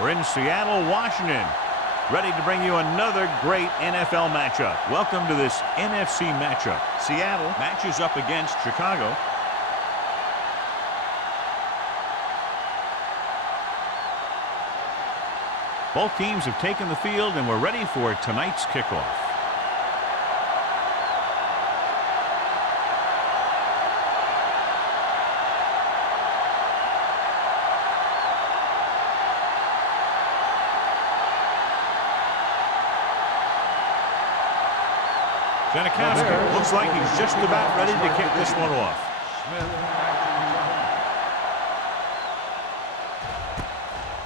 We're in Seattle, Washington, ready to bring you another great NFL matchup. Welcome to this NFC matchup. Seattle matches up against Chicago. Both teams have taken the field, and we're ready for tonight's kickoff. Janikowski looks like he's just about ready to kick this one off.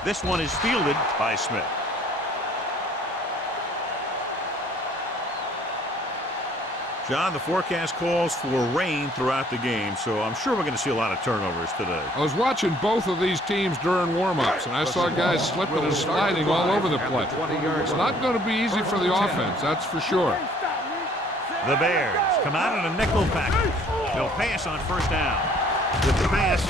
This one is fielded by Smith. John, the forecast calls for rain throughout the game, so I'm sure we're going to see a lot of turnovers today. I was watching both of these teams during warm-ups, and I saw guys slipping and sliding all over the place. It's not going to be easy for the offense, that's for sure. The Bears come out in a nickel package. They'll pass on first down. With the pass,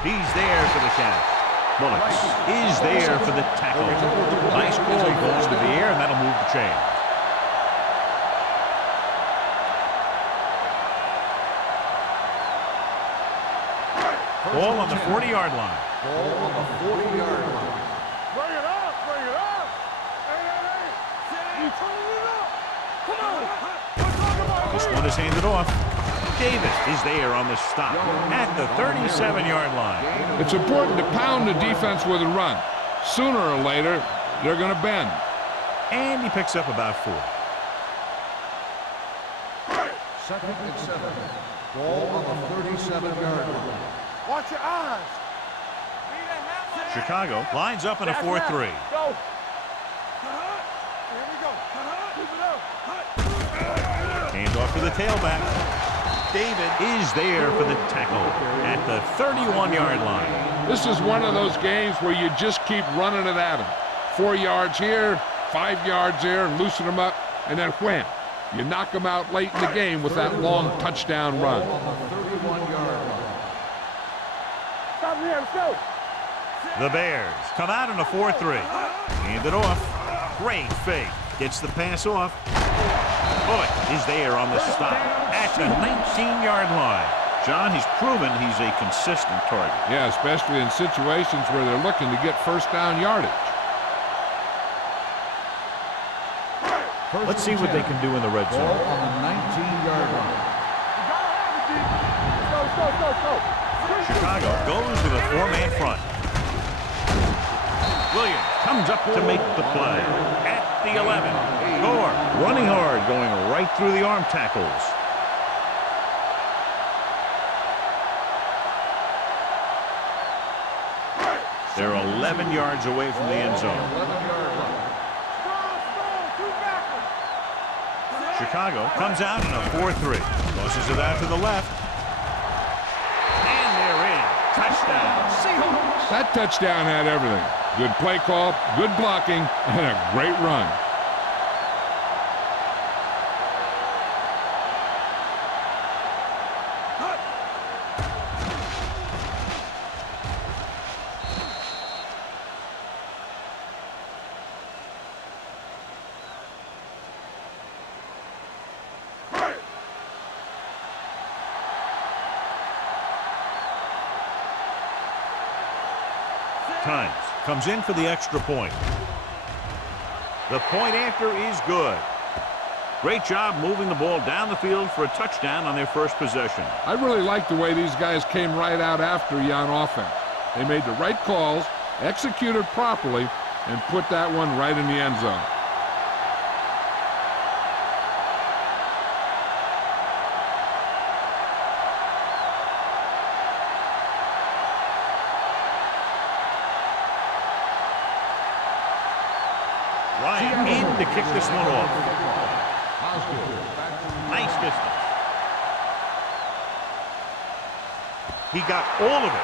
he's there for the catch. Bullocks is there for the tackle. Nice ball goes to the air, and that'll move the chain. Ball on the 40-yard line. Ball on the 40-yard line. Bring it up, bring it up. Hey, you turning it up. Come on. This one is handed off. Davis is there on the stop at the 37-yard line. It's important to pound the defense with a run. Sooner or later, they're going to bend. And he picks up about 4. Second and 7. Ball on the 37-yard line. Watch your eyes. Chicago lines up in a 4-3. Go. Here we go. Keep it up. Hands off to the tailback. David is there for the tackle at the 31-yard line. This is one of those games where you just keep running it at them. 4 yards here, 5 yards there, and loosen them up, and then wham. You knock them out late in the game with that long touchdown run. Stop here, let's go. The Bears come out in a 4-3. Hand it off. Great fake. Gets the pass off. Bullock is there on the stop at the 19-yard line. John, he's proven he's a consistent target. Yeah, especially in situations where they're looking to get first down yardage. Let's see what they can do in the red zone. Ball on the 19-yard line. Go. Chicago goes with a 4-man front. Williams comes up to make the play at the 11. Gore running hard, going right through the arm tackles. They're 11 yards away from the end zone. 11-yard line. Chicago comes out in a 4-3. Tosses it out to the left. And they're in. Touchdown, Seahawks. That touchdown had everything. Good play call, good blocking, and a great run. Times comes in for the extra point. The point after is good. Great job moving the ball down the field for a touchdown on their first possession. I really like the way these guys came right out after you on offense. They made the right calls, executed properly, and put that one right in the end zone. Ryan in to kick this one off. Nice distance. He got all of it.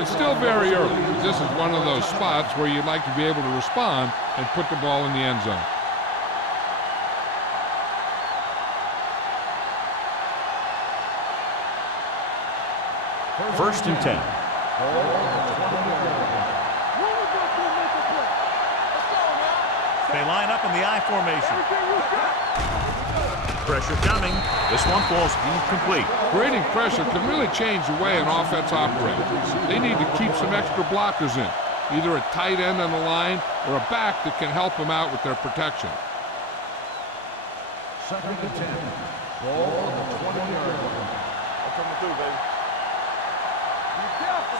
It's still very early. This is one of those spots where you'd like to be able to respond and put the ball in the end zone. First and 10. Ball on the 20-yard line. Run it back to the mental play. Let's go now. They line up in the I formation. Everything you got. Pressure coming. This one falls incomplete. Creating pressure can really change the way an offense operates. They need to keep some extra blockers in, either a tight end on the line or a back that can help them out with their protection. 2nd and 10. Ball on the 20-yard line. I'm coming through, baby.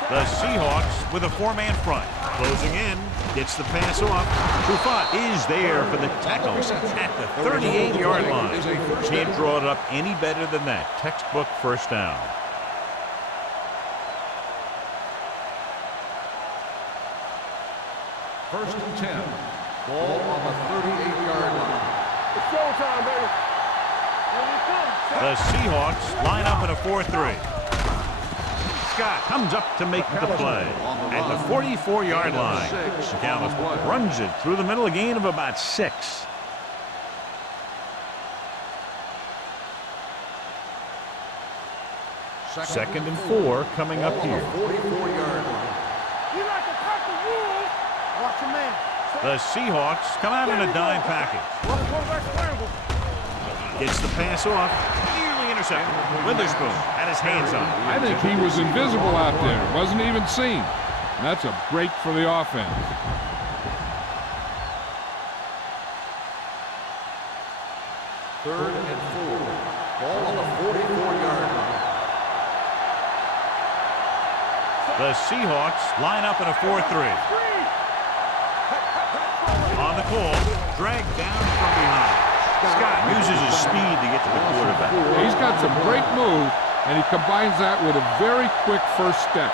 The Seahawks with a 4-man front. Closing in. Gets the pass off. Trufant is there for the tackle at the 38-yard line. Can't draw it up any better than that. Textbook first down. First and 10. Ball on the 38-yard line. It's showtime, baby. Here we come. The Seahawks line up in a 4-3. Scott comes up to make the play at the 44-yard line. Callis runs it through the middle, a gain of about 6. Second and 4 coming up here. 44-yard line. You like to cut the rules. Watch your man. The Seahawks come out in a dime package. Quarterback scramble. Gets the pass off. Nearly intercepted. Witherspoon had his hands on it. I think he was invisible out there. Wasn't even seen. That's a break for the offense. Third and 4. Ball on the 44-yard line. The Seahawks line up in a 4-3. On the call, dragged down from behind. Scott uses his speed to get to the quarterback. He's got some great move, and he combines that with a very quick first step.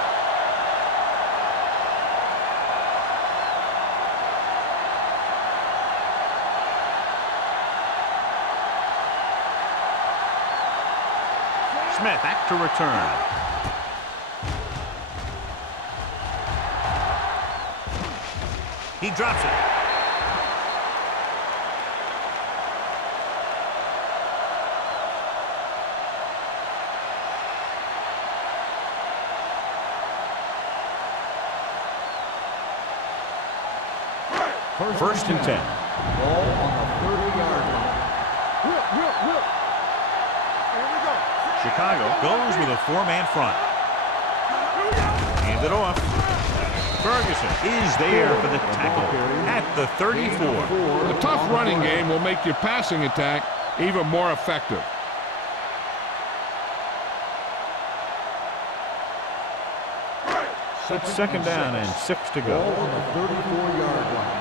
Smith back to return. He drops it. First and 10. Ball on the 30-yard line. Whip, whip, whip. Here we go. Chicago goes with a 4-man front. Hand it off. Ferguson is there for the tackle at the 34. A tough running game will make your passing attack even more effective. It's second down and 6 to go. Ball on the 34-yard line.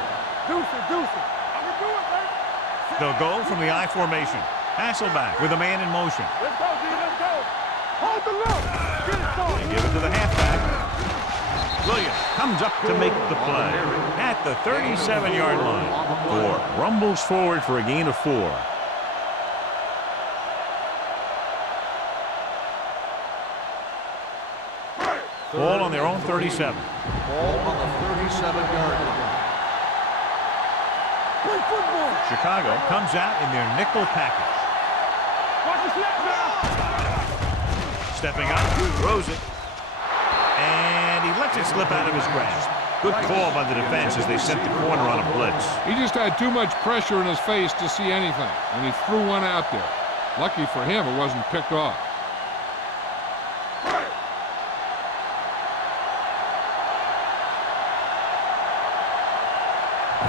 Deuce it, deuce it. I can do it, baby. They'll go from the I formation. Hasselback with a man in motion. Let's go, D. Let's go. Hold the look. Get it started. They give it to the halfback. Williams comes up to make the play at the 37-yard line. 4 rumbles forward for a gain of 4. Ball on their own 37. Ball on the 37-yard line. Play football. Chicago comes out in their nickel package. Watch the snap now. Stepping up, throws it, and he lets it slip out of his grasp. Good call by the defense as they sent the corner on a blitz. He just had too much pressure in his face to see anything, and he threw one out there. Lucky for him, it wasn't picked off.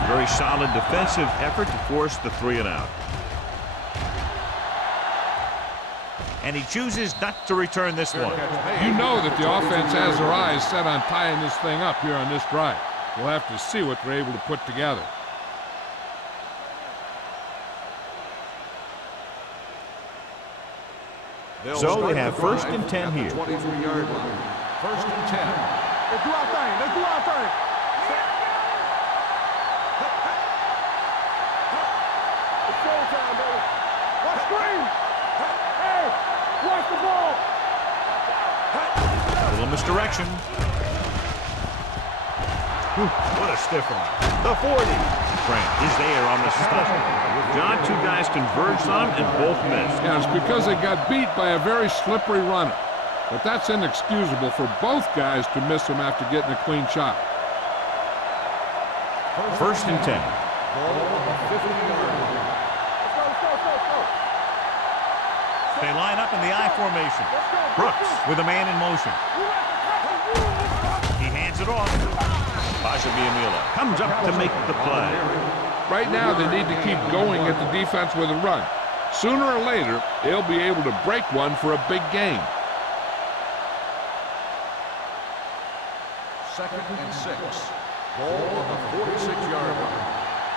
Very solid defensive effort to force the 3-and-out. And he chooses not to return this one. You know that the offense has their eyes set on tying this thing up here on this drive. We'll have to see what they're able to put together. So they have first and 10 here. 23-yard line. First and 10. Let's do our thing. Let's do our thing. It's showtime, baby. Watch screen. Hey, watch the ball. A little misdirection. What a stiff one. The 40. Grant is there on the stop. John, 2 guys converged on him and both missed. Yeah, it's because they got beat by a very slippery runner. but that's inexcusable for both guys to miss him after getting a clean shot. First and 10. Ball on the 50-yard line. They line up in the I formation. Brooks with a man in motion. He hands it off. Bajabiamila comes up to make the play. Right now, they need to keep going at the defense with a run. Sooner or later, they'll be able to break one for a big gain. Second and 6. Ball on the 46-yard line.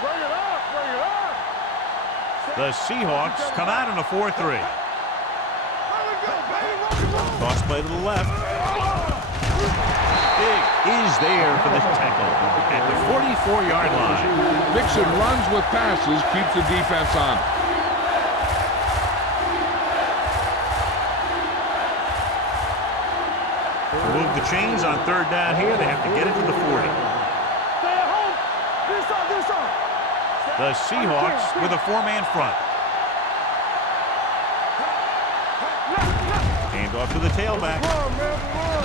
Bring it up, bring it up. The Seahawks come out in a 4-3. Toss play to the left. Big is there for the tackle at the 44-yard line. Mixing runs with passes keeps the defense on. To move the chains on third down here, they have to get it to the 40. Stay at home. This on. The Seahawks with a 4-man front. Hand off to the tailback.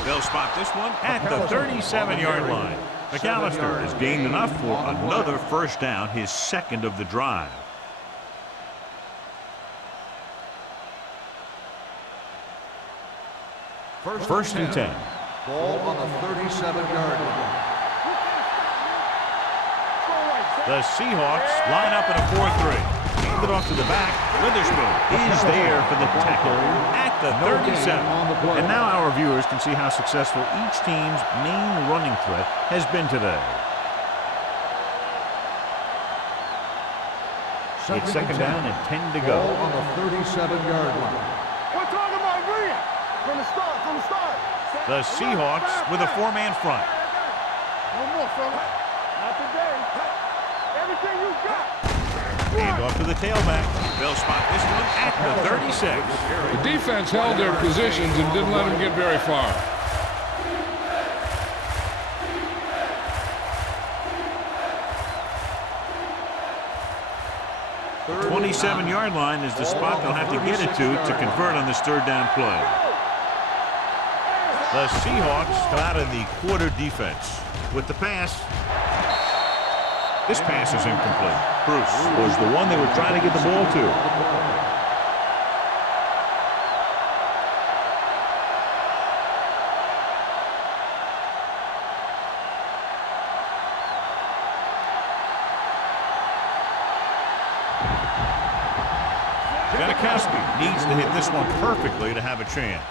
They'll spot this one at the 37-yard line. McAllister has gained enough for another first down, his second of the drive. First and 10. Ball on the 37-yard line. The Seahawks line up in a 4-3. Hand it off to the back. Witherspoon is there for the tackle at the 37. And now our viewers can see how successful each team's main running threat has been today. It's second down and 10 to go. Ball on the 37-yard line. We're talking about Rhea. From the start. The Seahawks with a 4-man front. One more, fella. Not today. Everything you got. Hand off to the tailback. They'll spot this one at the 36. The defense held their positions and didn't let them get very far. 27-yard line is the spot they'll have to get it to convert on this third down play. The Seahawks come out of the quarter defense with the pass. This pass is incomplete. Bruce was the one they were trying to get the ball to. Janikowski needs to hit this one perfectly to have a chance.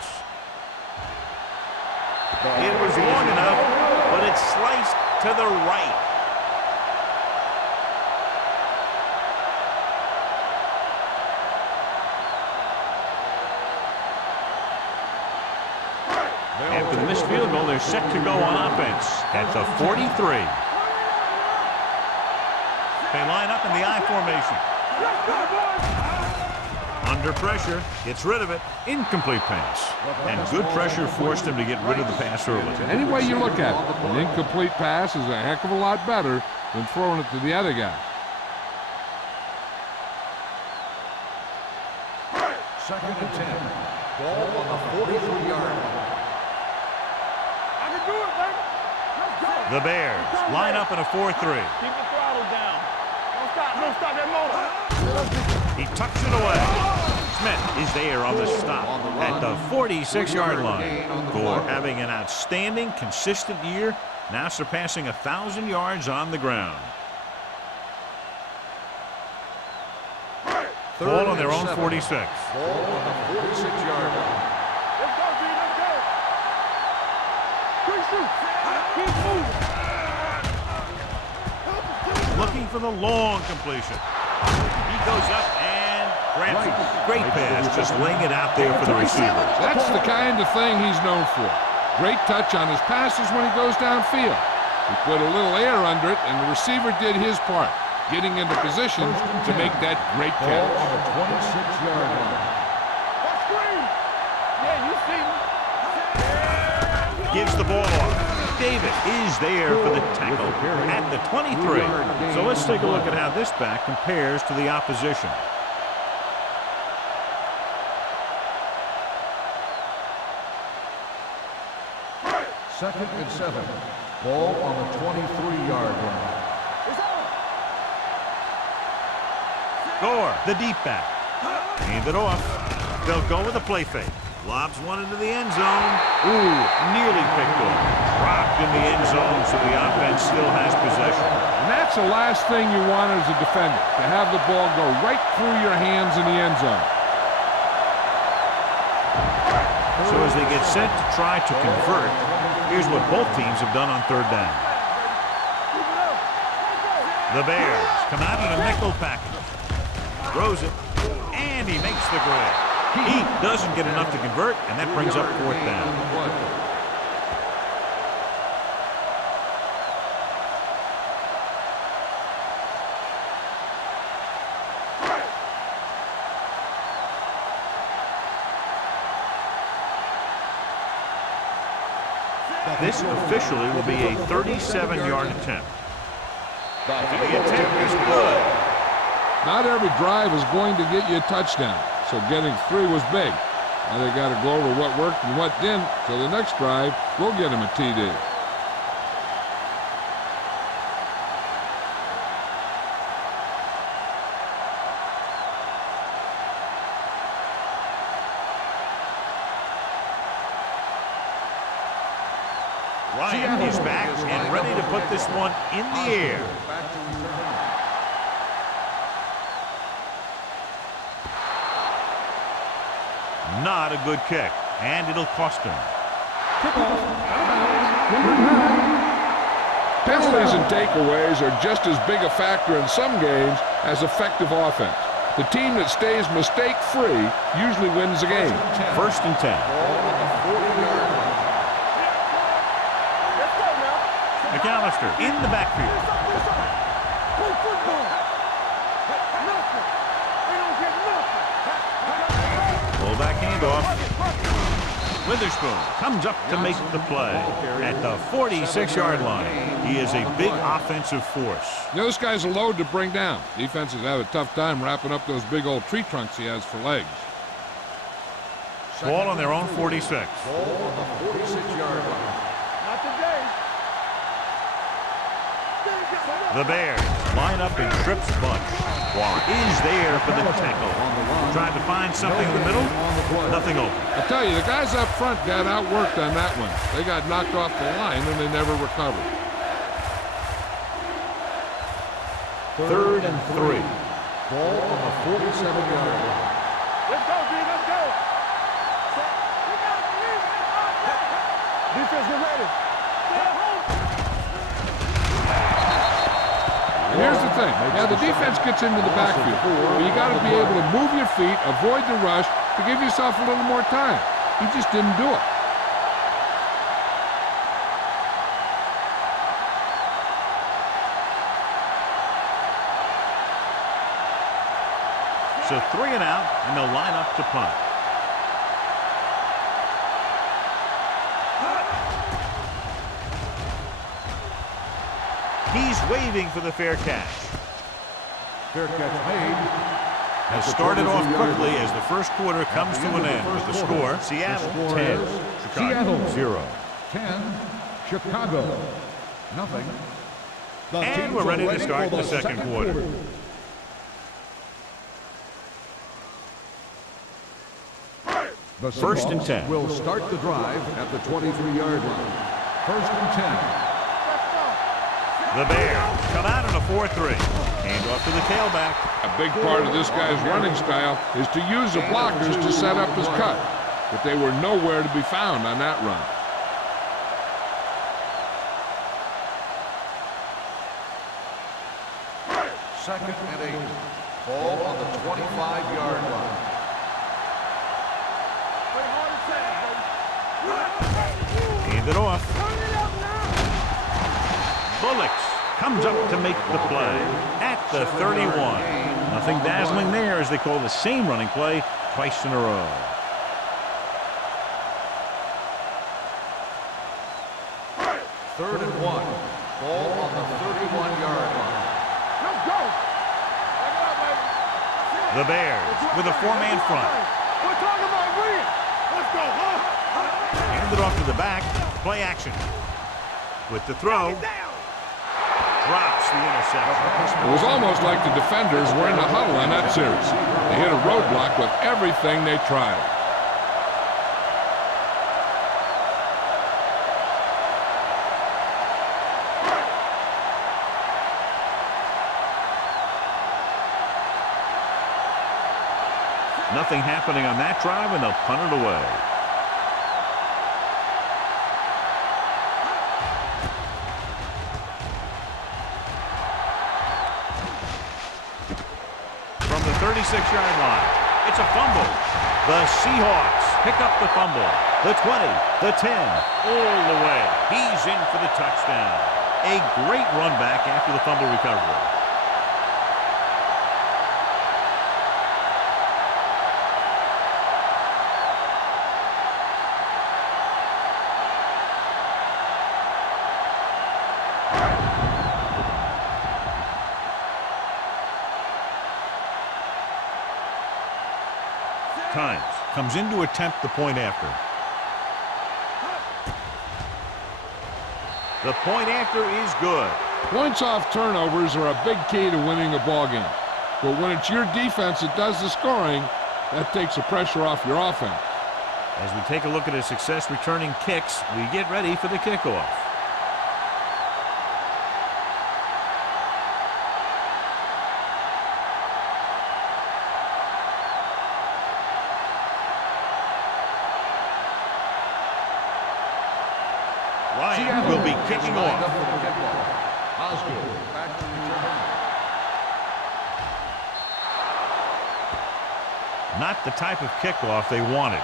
It was long enough, but it's sliced to the right. After the missed field goal, they're set to go on offense at the 43. They line up in the I formation. Under pressure, gets rid of it. Incomplete pass. And good pressure forced him to get rid of the pass early. Any way you look at it, an incomplete pass is a heck of a lot better than throwing it to the other guy. Second and 10. Ball on the 43-yard line. I can do it, baby. Let's go. The Bears line up in a 4-3. Keep the throttle down. Don't stop that motor. He tucks it away. Smith is there on the stop at the 46-yard line. Gore having an outstanding, consistent year, now surpassing 1,000 yards on the ground. Ball on their own 46. Ball on the 46-yard line. Let's go, B. Let's go. Quick shoot. Keep moving. Looking for the long completion. He goes up and grabs it. Great pass, just laying it out there for the receiver. That's the kind of thing he's known for. Great touch on his passes when he goes downfield. He put a little air under it, and the receiver did his part, getting into position to make that great catch. Ball on the 26-yard line. What screen? Yeah, you see me. Gives the ball off. David is there for the tackle at the 23. So let's take a look at how this back compares to the opposition. 2nd and 7. Ball on the 23-yard line. Gore, the deep back. Hand it off. They'll go with a play fake. Lobs one into the end zone. Ooh, nearly picked off. Dropped in the end zone, so the offense still has possession. And that's the last thing you want as a defender, to have the ball go right through your hands in the end zone. So as they get set to try to convert, here's what both teams have done on 3rd down. The Bears come out in a nickel package. Throws it, and he makes the grab. He doesn't get enough to convert, and that brings up 4th down. This officially will be a 37-yard attempt. The attempt is good. Not every drive is going to get you a touchdown, so getting 3 was big. Now they got to go over what worked and what didn't, so the next drive will get him a TD. Ryan is back and ready to put this one in the air. Not a good kick, and it'll cost him. Penalties and takeaways are just as big a factor in some games as effective offense. The team that stays mistake-free usually wins the game. 1st and 10. McAllister in the backfield. Fullback handoff. Witherspoon comes up to make the play at the 46-yard line. He is a big offensive force. Those guys are load to bring down. Defenses have a tough time wrapping up those big old tree trunks he has for legs. Ball on their own 46. Ball on the 46-yard line. Not today. The Bears line up in trips bunch. Warren is there for the tackle. Trying to find something in the middle. Nothing open. I tell you, the guys up front got outworked on that one. They got knocked off the line and they never recovered. 3rd and 3. Ball on the 47-yard line. Let's go, D. Let's go. Defense, get ready. Here's the thing. Yeah, the defense gets into the backfield, but you got to be able to move your feet, avoid the rush, to give yourself a little more time. He just didn't do it. So 3 and out, and they'll line up to punt. He's waving for the fair catch. Fair catch made. Has started off quickly as the first quarter comes to an end with the score. Seattle 10, Chicago 0. 10, Chicago, nothing. And we're ready to start the second quarter. The 1st and 10. Will start the drive at the 23-yard line. 1st and 10. The Bears come out in a 4-3. Hand off to the tailback. A big part of this guy's running style is to use the blockers to set up his cut, but they were nowhere to be found on that run. Second and 8. Ball on the 25-yard line. Hand it off. Bullocks comes up to make the play at the 31. Nothing dazzling there as they call the same running play twice in a row. Third and 1. Ball on the 31-yard line. Let's go. The Bears with a 4-man front. We're talking about win. Let's go, huh? Hand it off to the back. Play action. With the throw. Drops the interception. It was almost like the defenders were in the huddle on that series. They hit a roadblock with everything they tried. Nothing happening on that drive, and they'll punt it away. From the 36-yard line, it's a fumble. The Seahawks pick up the fumble. The 20, the 10, all the way. He's in for the touchdown. A great run back after the fumble recovery. Times comes in to attempt the point after. The point after is good. Points off turnovers are a big key to winning a ball game. But when it's your defense that does the scoring, that takes the pressure off your offense. As we take a look at his success returning kicks, we get ready for the kickoff. Ryan will be kicking off. Not the type of kickoff they wanted.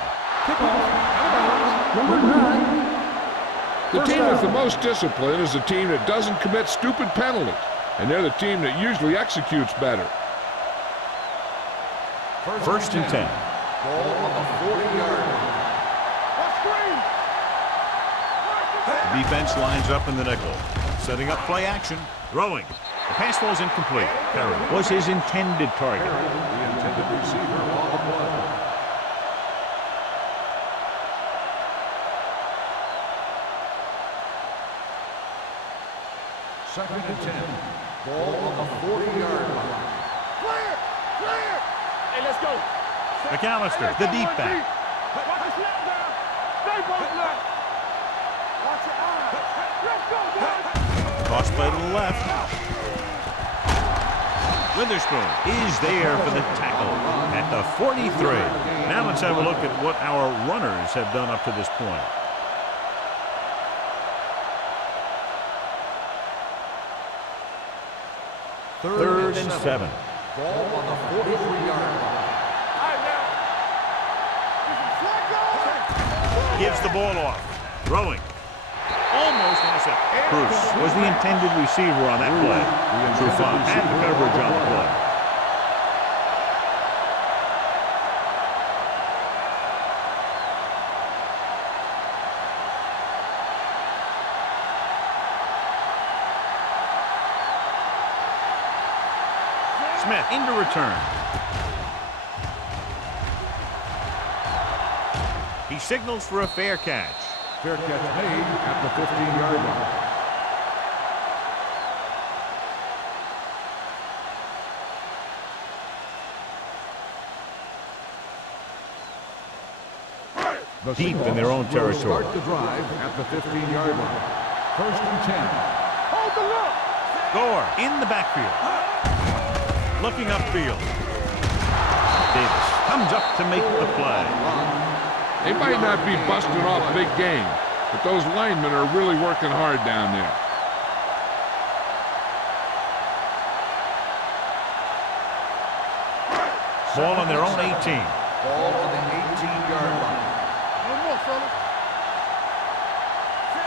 The team with the most discipline is the team that doesn't commit stupid penalties, and they're the team that usually executes better. First and 10. Ball on the 40-yard line. The defense lines up in the nickel. Setting up play action. Throwing. The pass falls incomplete. Perry was his intended target. The intended receiver on the play. Second and 10. Ball on the 40-yard line. Clear! Clear! Hey, let's go. McAllister, the deep back. Watch his left now. Stay both left. Watch your eyes. Let's go, boys. Toss play to the left. Witherspoon is there for the tackle at the 43. Now let's have a look at what our runners have done up to this point. Third and 7. Ball on the 43-yard line. Gives the ball off. Throwing. Almost intercepted. Bruce was the intended receiver on that play. Trufant had the coverage on the play. Smith into return. He signals for a fair catch. Fair catch made at the 15-yard line. Deep in their own territory. Start the drive at the 15-yard line. First and 10. Hold the look. Gore in the backfield. Looking upfield. Davis comes up to make the play. They might not be busting off big game, but those linemen are really working hard down there. Ball on their own 18. Ball on the 18-yard line. No more, fellas.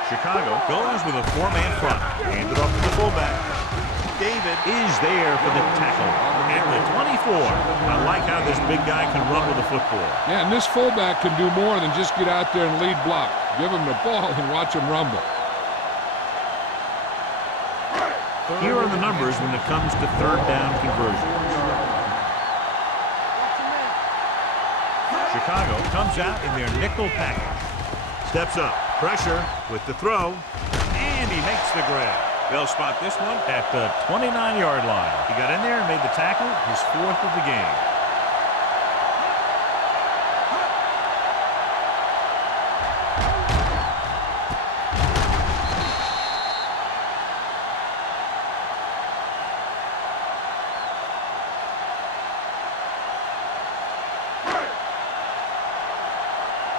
Chicago goes with a four-man front. Handed off to the fullback. David is there for the tackle at the 24. I like how this big guy can run with the football. Yeah, and this fullback can do more than just get out there and lead block. Give him the ball and watch him rumble. Here are the numbers when it comes to third down conversions. Chicago comes out in their nickel package. Steps up. Pressure with the throw, and he makes the grab. They'll spot this one at the 29-yard line. He got in there and made the tackle, his 4th of the game.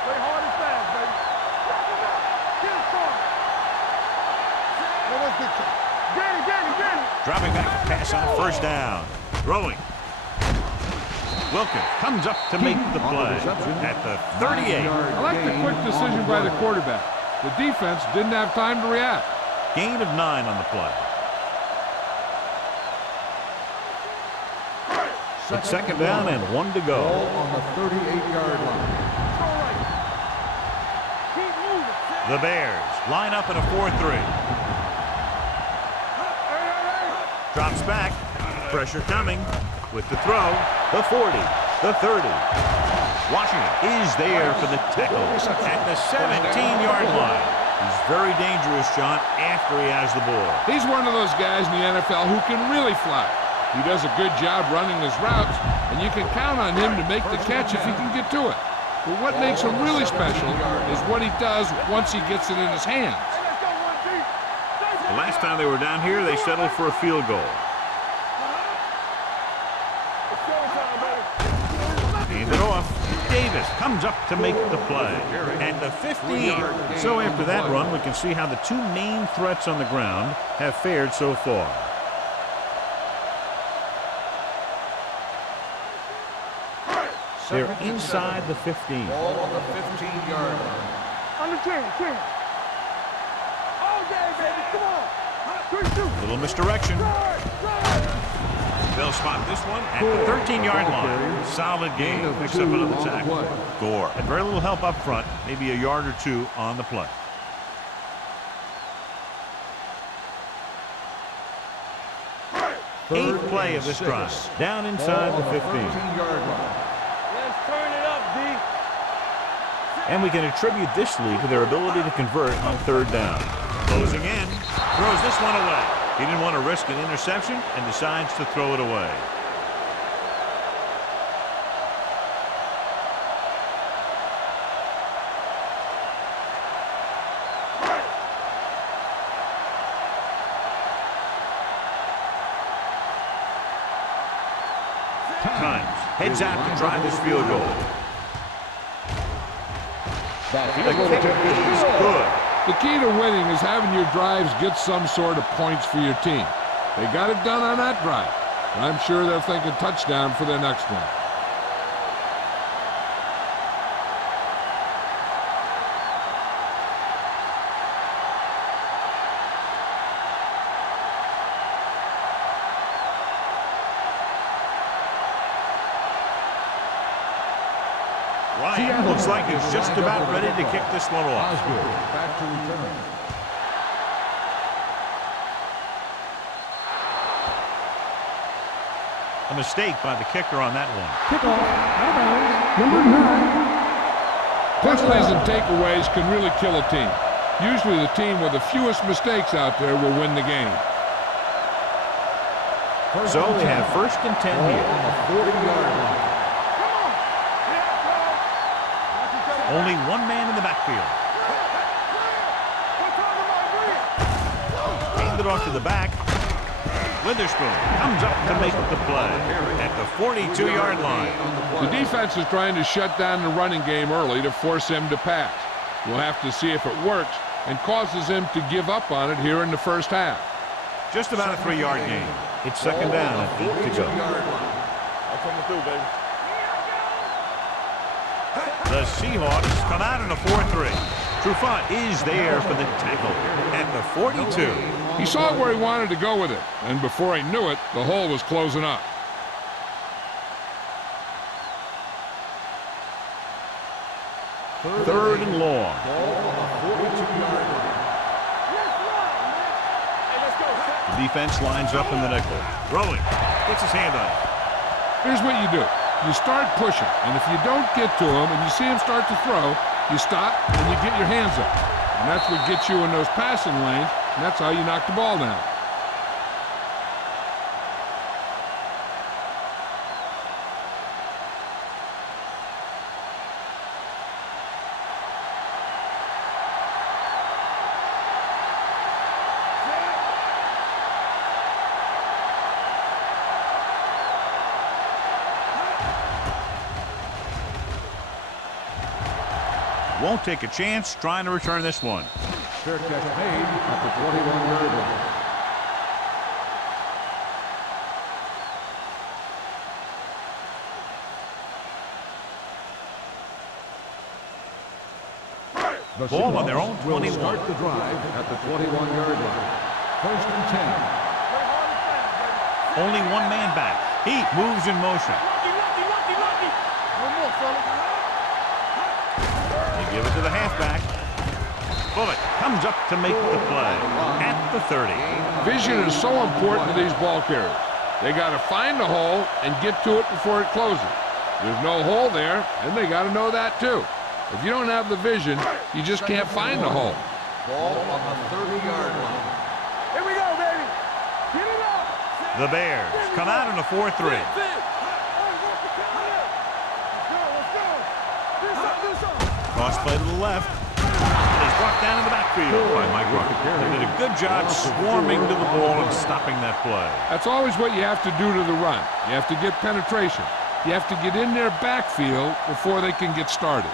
Play hard and fast, baby. Get it started. Get it. Dropping back to pass on 1st down. Throwing. Wilkins comes up to make the play at the 38. I like the quick decision by the quarterback. The defense didn't have time to react. Gain of 9 on the play. It's 2nd down and 1 to go. Ball on the 38-yard line. Keep moving. The Bears line up in a 4-3. Drops back. Pressure coming with the throw. The 40. The 30. Washington is there for the tackle at the 17-yard line. He's very dangerous, John, after he has the ball. He's one of those guys in the NFL who can really fly. He does a good job running his routes, and you can count on him to make the catch if he can get to it. But what makes him really special is what he does once he gets it in his hands. The last time they were down here, they settled for a field goal. Hand it off. Davis comes up to make the play at the 15. So after that run, we can see how the 2 main threats on the ground have fared so far. They're inside the 15. Ball on the 15-yard line. On the 10. All day, baby. Come on. 3-2. Little misdirection. They'll spot this one at the 13-yard line. Solid game. Picks up another tackle. Gore had very little help up front, maybe a yard or 2 on the play. Eighth play of this drive. Down inside the 15. 13-yard line. Let's turn it up, D. And we can attribute this lead to their ability to convert on 3rd down. Closing in. Throws this one away. He didn't want to risk an interception and decides to throw it away. Times heads out to try this field goal. The kick is good. The key to winning is having your drives get some sort of points for your team. They got it done on that drive. And I'm sure they're thinking touchdown for their next one. Ryan looks like he's just about ready to kick this one off. Back to return. A mistake by the kicker on that one. Penalties and takeaways can really kill a team. Usually the team with the fewest mistakes out there will win the game. So they have 1st and 10 here. On the 40-yard line. Only 1 man in the backfield. Hand it off to the back. Witherspoon comes up to make the play at the 42-yard line. The defense is trying to shut down the running game early to force him to pass. We'll have to see if it works and causes him to give up on it here in the 1st half. Just about a 3-yard gain. It's 2nd down and 8 to go. I'm coming through, baby. The Seahawks come out in a 4-3. Trufant is there for the tackle at the 42. He saw where he wanted to go with it, and before he knew it, the hole was closing up. Third and long. The defense lines up in the nickel. Throwing. Gets his hand on it. Here's what you do. You start pushing, and if you don't get to him and you see him start to throw, you stop and you get your hands up. And that's what gets you in those passing lanes, and that's how you knock the ball down. Won't take a chance trying to return this one. Fair catch made at the 21-yard line. The Ball on their own Seahawks will 21. start the drive at the 21-yard line. First and 10. Only one man back. He moves in motion. One more, fella. They give it to the halfback. Bullock comes up to make the play at the 30. Vision is so important to these ball carriers. They got to find the hole and get to it before it closes. There's no hole there, and they got to know that too. If you don't have the vision, you just can't find the hole. Ball on the 30-yard line. Here we go, baby. Get it up. The Bears come out in a 4-3. Let's go. Cross play to the left. He's brought down in the backfield by Mike Rucker. They did a good job swarming to the ball and stopping that play. That's always what you have to do to the run. You have to get penetration. You have to get in their backfield before they can get started.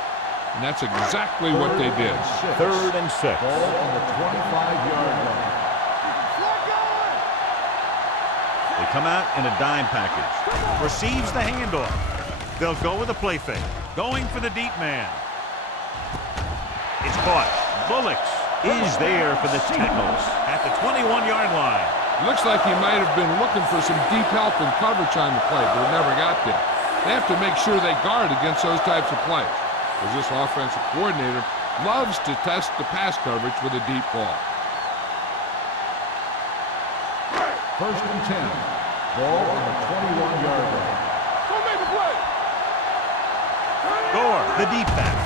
And that's exactly what they did. 3rd and 6. Ball on the 25-yard line. They come out in a dime package. Receives the handoff. They'll go with a play fake. Going for the deep man. It's caught. Bullocks is there for the tackles at the 21-yard line. Looks like he might have been looking for some deep help and coverage on the play, but it never got there. They have to make sure they guard against those types of plays, because this offensive coordinator loves to test the pass coverage with a deep ball. First and 10. Ball on the 21-yard line. Go make the play. Gore, the deep back.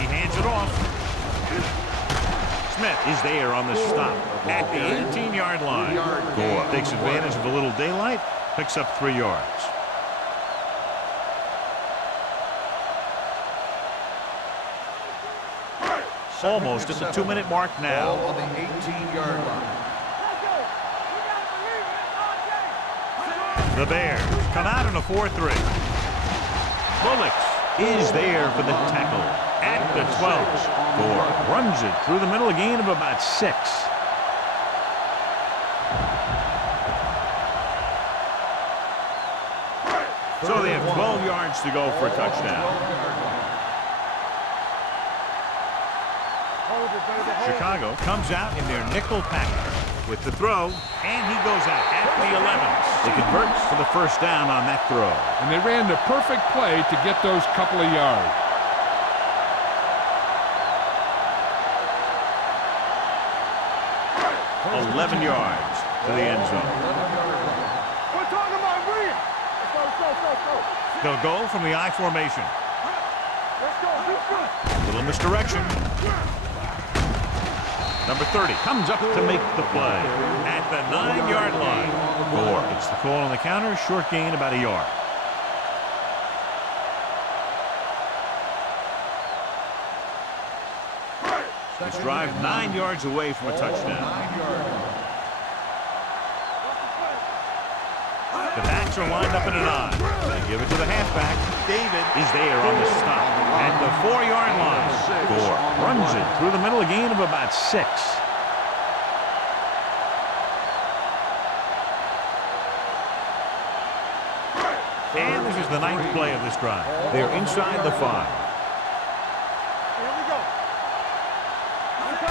He hands it off. Smith is there on the stop at the 18-yard line. Gore takes advantage of a little daylight, picks up 3 yards. Almost at the 2-minute mark Ball now. on the 18-yard line. The Bears come out in a 4-3. Bullocks is there for the tackle at the 12. Gore runs it through the middle, a gain of about 6. So they have 12 yards to go for a touchdown. Chicago comes out in their nickel package with the throw, and he goes out at the 11. They convert for the first down on that throw. And they ran the perfect play to get those couple of yards. First 11 yards to the end zone. We're talking about William. Let's go. They'll go from the I formation. Let's go. Little misdirection. Number 30 comes up to make the play at the 9-yard line. Gore gets the call on the counter. Short gain, about a yard. This drive 9 yards away from a touchdown. The backs are lined up in a 9. They give it to the halfback. David is there on the stop at the 4-yard line. Gore runs it through the middle, a gain of about 6. And this is the 9th play of this drive. They're inside the 5.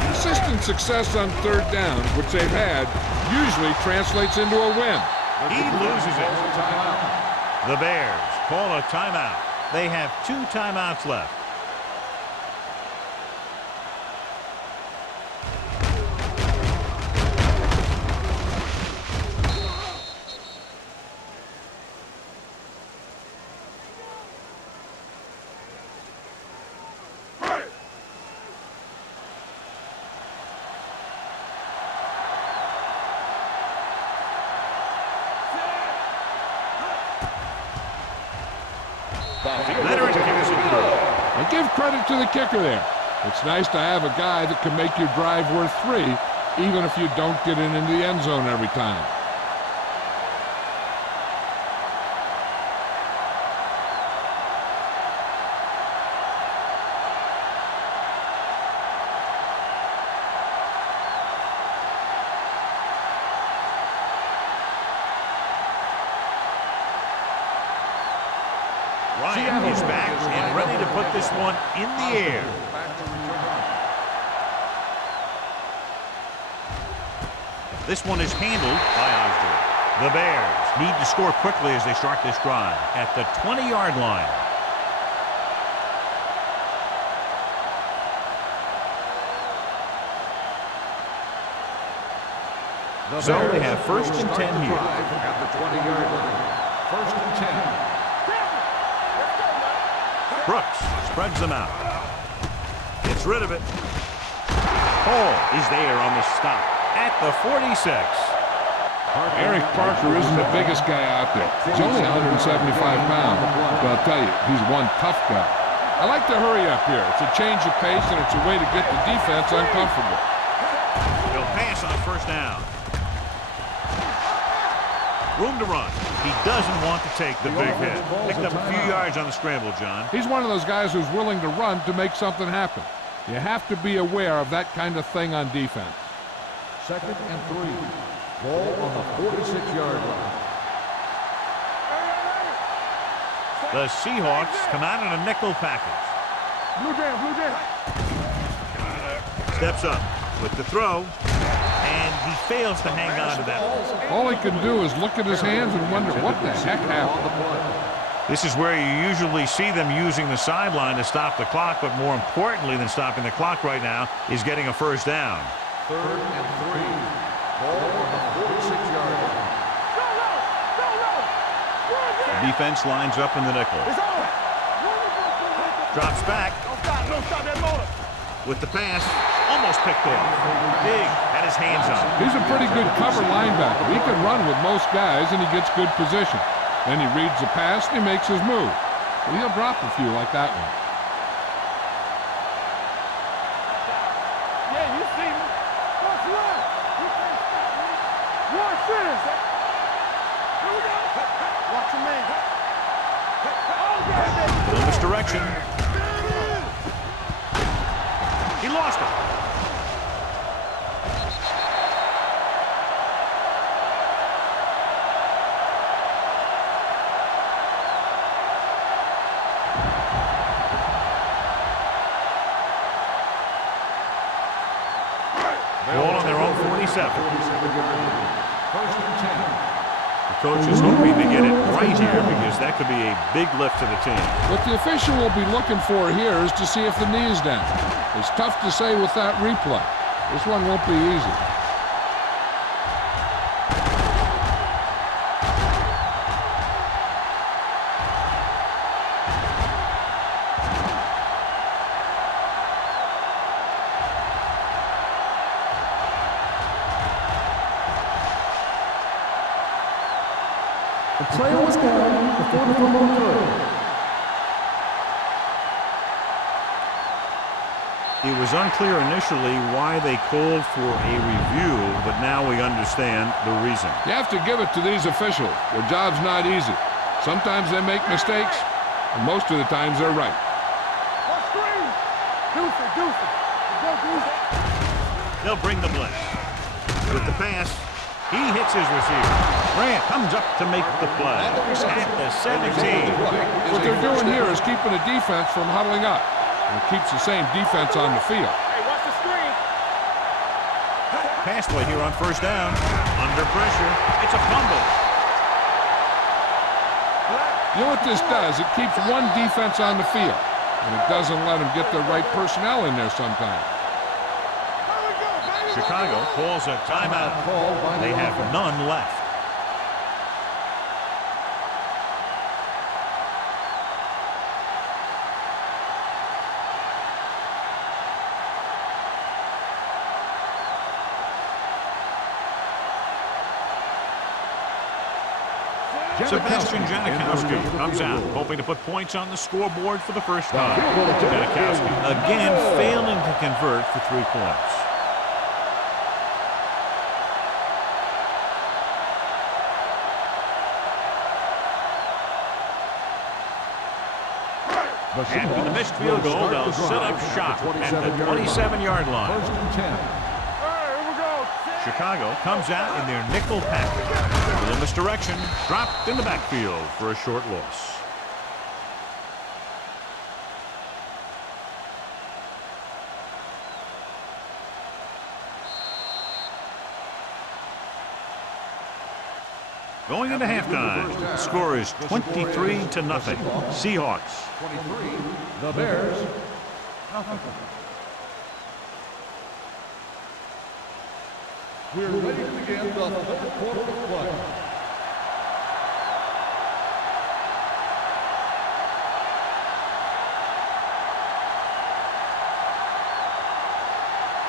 Consistent success on 3rd down, which they've had, usually translates into a win. He loses it. The Bears call a timeout. They have 2 timeouts left. Veteran kickers it through. And give credit to the kicker there. It's nice to have a guy that can make your drive worth 3, even if you don't get it in the end zone every time. Ryan is back and ready to put this one in the air. This one is handled by Osborne. The Bears need to score quickly as they start this drive at the 20-yard line. So they have first and 10 here. At the 20-yard line. First and 10. Brooks spreads them out. Gets rid of it. Hall is there on the stop at the 46. Eric Parker isn't the biggest guy out there. He's only 175 pounds, but I'll tell you, he's one tough guy. I like to hurry up here. It's a change of pace, and it's a way to get the defense uncomfortable. He'll pass on first down. Room to run. He doesn't want to take the big hit. Picked up a few yards on the scramble, John. He's one of those guys who's willing to run to make something happen. You have to be aware of that kind of thing on defense. Second and 3. Ball on the 46-yard line. The Seahawks come out in a nickel package. Blue jam, blue jam. Steps up with the throw, and he fails to hang on to that one. All he can do is look at his hands and wonder what the heck happened. This is where you usually see them using the sideline to stop the clock, but more importantly than stopping the clock right now is getting a first down. Third and 3. Ball on the 46-yard line. The defense lines up in the nickel. Drops back. Don't stop that motor. With the pass, almost picked off. Big had his hands on. He's a pretty good cover linebacker. He can run with most guys, and he gets good position. Then he reads the pass, and he makes his move. Well, he'll drop a few like that one. Yeah, you see me. What's left? You can't stop me. Watch this. Here we go. Watch your man. No misdirection. He lost it. Ball on their own 47. First and 10. The coach is hoping to get it right here because that could be a big lift to the team. What the official will be looking for here is to see if the knee is down. It's tough to say with that replay. This one won't be easy. The player was down before the football throw. It was unclear initially why they called for a review, but now we understand the reason. You have to give it to these officials. Their job's not easy. Sometimes they make mistakes, and most of the times they're right. What screen? Deuce. Go, Deuce. They'll bring the blitz. With the pass, he hits his receiver. Grant comes up to make the play at the 17. What they're doing here is keeping the defense from huddling up. And it keeps the same defense on the field. Hey, watch the screen. Pass play here on first down. Under pressure. It's a fumble. You know what this does? It keeps one defense on the field. And it doesn't let them get the right personnel in there sometimes. Chicago calls a timeout. They have none left. Sebastian Janikowski comes out, hoping to put points on the scoreboard for the first time. Janikowski again failing to convert for 3 points. After the missed field goal, they'll set up shop at the 27-yard line. First and 10. All right, here we go. Chicago comes out in their nickel package. A little misdirection, dropped in the backfield for a short loss. Going into halftime, the score is 23-0. Seahawks. 23, the Bears, nothing. We're ready to begin the third quarter of play.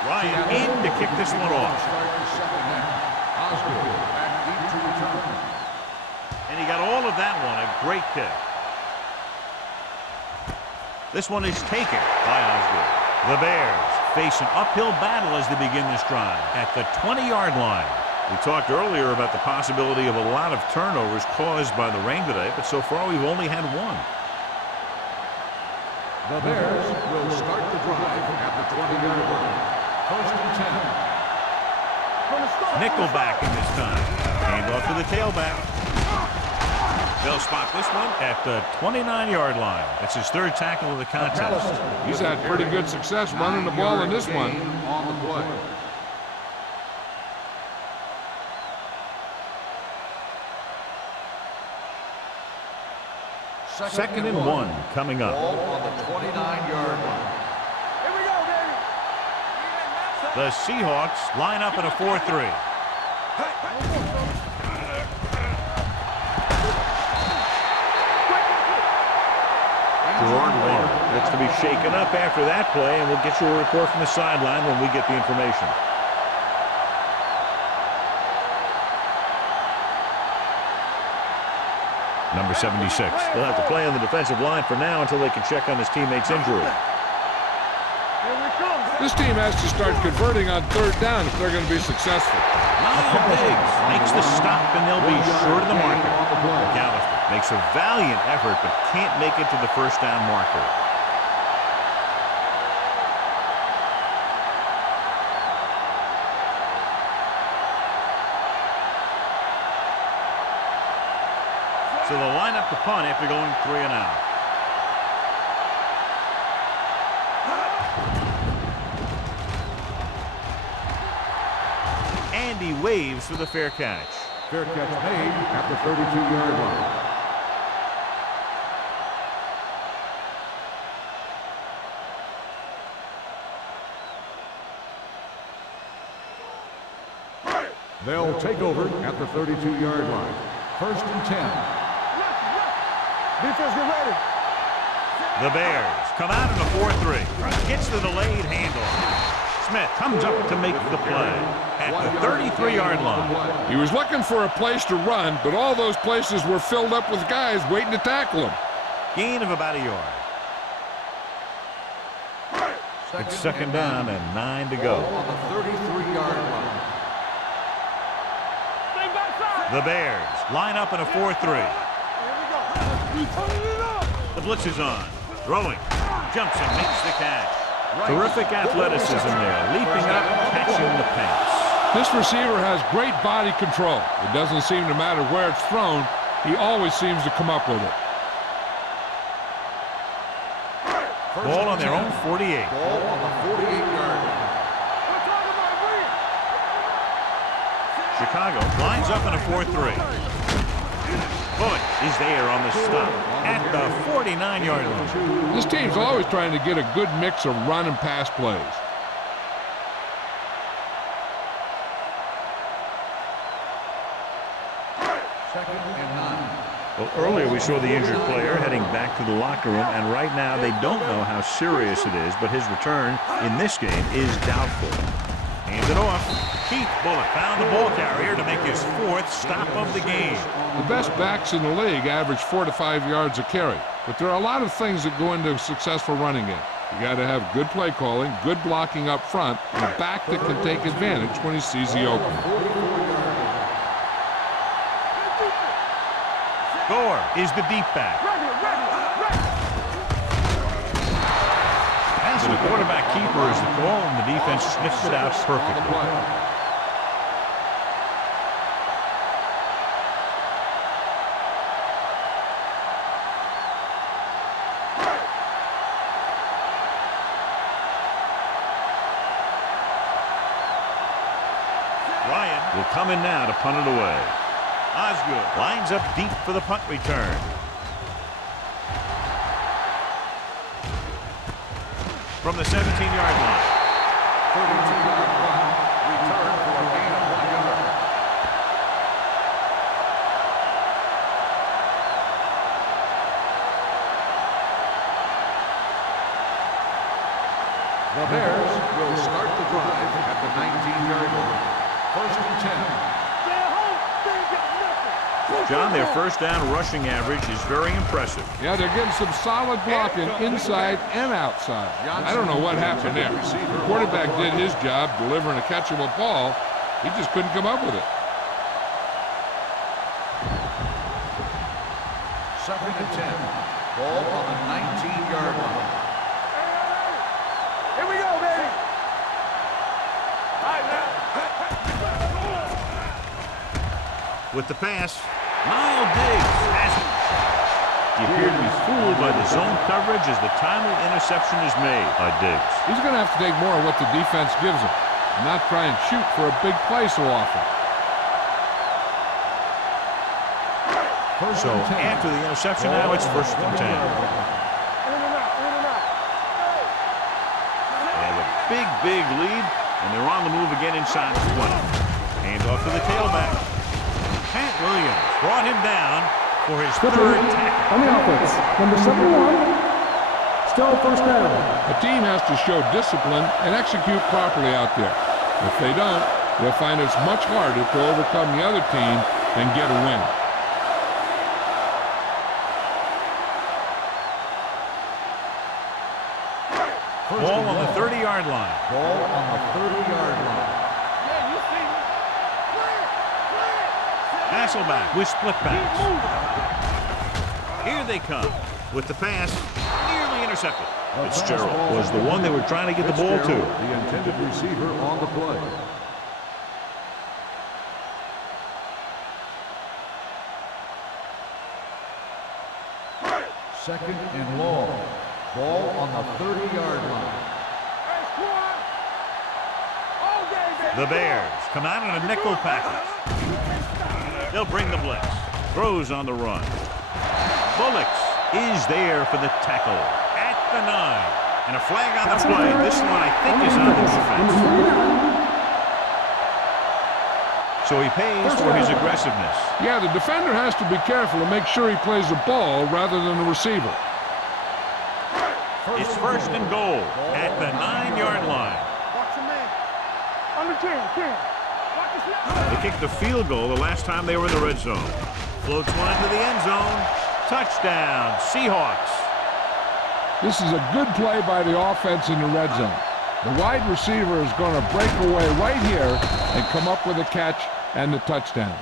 Ryan in to kick this one off. Start the second half. Osgood back deep to return. And he got all of that one, a great kick. This one is taken by Osgood. The Bears face an uphill battle as they begin this drive at the 20-yard line. We talked earlier about the possibility of a lot of turnovers caused by the rain today, but so far we've only had one. The Bears will start the drive at the 20-yard line. First and 10. Nickelback in this time. Hand off to the tailback. They'll spot this one at the 29-yard line. That's his third tackle of the contest. He's had pretty good success running the ball in this one. On the play. Second and 1 coming up. Ball on the 29-yard line. Here we go, baby. The Seahawks line up in a 4-3. Gerard Warner looks to be shaken up after that play, and we'll get you a report from the sideline when we get the information. Number 76. He'll have to play on the defensive line for now until they can check on his teammate's injury. Here we come. This team has to start converting on third down if they're going to be successful. Lyle Biggs makes the stop, and they'll be short of the marker. McAllister makes a valiant effort, but can't make it to the first down marker. So they'll line up the punt after going 3 and out. And he waves for the fair catch. Fair catch made at the 32-yard line. They'll take over at the 32-yard line. First and 10. Defense, get ready. The Bears come out in a 4-3. Gets the delayed handoff. Smith comes up to make the play at the 33-yard line. He was looking for a place to run, but all those places were filled up with guys waiting to tackle him. Gain of about a yard. It's second down and 9 to go. On the 33-yard line. The Bears line up in a 4-3. The blitz is on. Throwing. Jumps and makes the catch. Terrific athleticism there. Leaping up, catching the pass. This receiver has great body control. It doesn't seem to matter where it's thrown. He always seems to come up with it. Ball on their own 48. Ball on the 48-yard line. Chicago lines up in a 4-3. Foot is there on the stop at the 49-yard line. This team's always trying to get a good mix of run and pass plays. Second and 9. Well, earlier we saw the injured player heading back to the locker room, and right now they don't know how serious it is, but his return in this game is doubtful. Hands it off. Keith Bullock found the ball carrier to make his 4th stop of the game. The best backs in the league average 4 to 5 yards a carry. But there are a lot of things that go into a successful running game. You got to have good play calling, good blocking up front, and a back that can take advantage when he sees the opening. Gore is the deep back. Pass to the quarterback keeper is the call, and the defense sniffs it out perfectly. Ryan will come in now to punt it away. Osgood lines up deep for the punt return. From the 17-yard line. 32-yard punt. Return for a gain of 1 yard. The Bears will start the drive at the 19-yard line. 1st and 10. John, their first down rushing average is very impressive. Yeah, they're getting some solid blocking inside and outside. I don't know what happened there. The quarterback did his job delivering a catchable ball. He just couldn't come up with it. 2nd and 10. Ball on the 19-yard line. Here we go, baby. All right, now. With the pass, Lyle Diggs has it. He appeared to be fooled by the zone coverage as the timely interception is made by Diggs. He's going to have to take more of what the defense gives him and not try and shoot for a big play so often. So after the interception, now it's 1st and 10. They have a big lead, and they're on the move again inside the 20. Hands off to the tailback. Pat Williams brought him down for his 3rd tackle. On the offense, number 71, still 1st down. A team has to show discipline and execute properly out there. If they don't, they'll find it's much harder to overcome the other team and get a win. Ball on the 30-yard line. Ball on the 30-yard line. Hasselback with split backs. Here they come with the pass, nearly intercepted. Fitzgerald was the one they were trying to get the ball to. The intended receiver on the play. Second and long. Ball on the 30-yard line. The Bears come out in a nickel package. They'll bring the blitz. Throws on the run. Bullocks is there for the tackle at the 9. And a flag on the play. This one, I think, is on the defense. So he pays for his aggressiveness. Yeah, the defender has to be careful to make sure he plays the ball rather than the receiver. It's 1st and goal at the 9-yard line. Watch your man. Under 10. Watch his left. They kicked the field goal the last time they were in the red zone. Floats one into the end zone. Touchdown, Seahawks. This is a good play by the offense in the red zone. The wide receiver is going to break away right here and come up with a catch and the touchdown.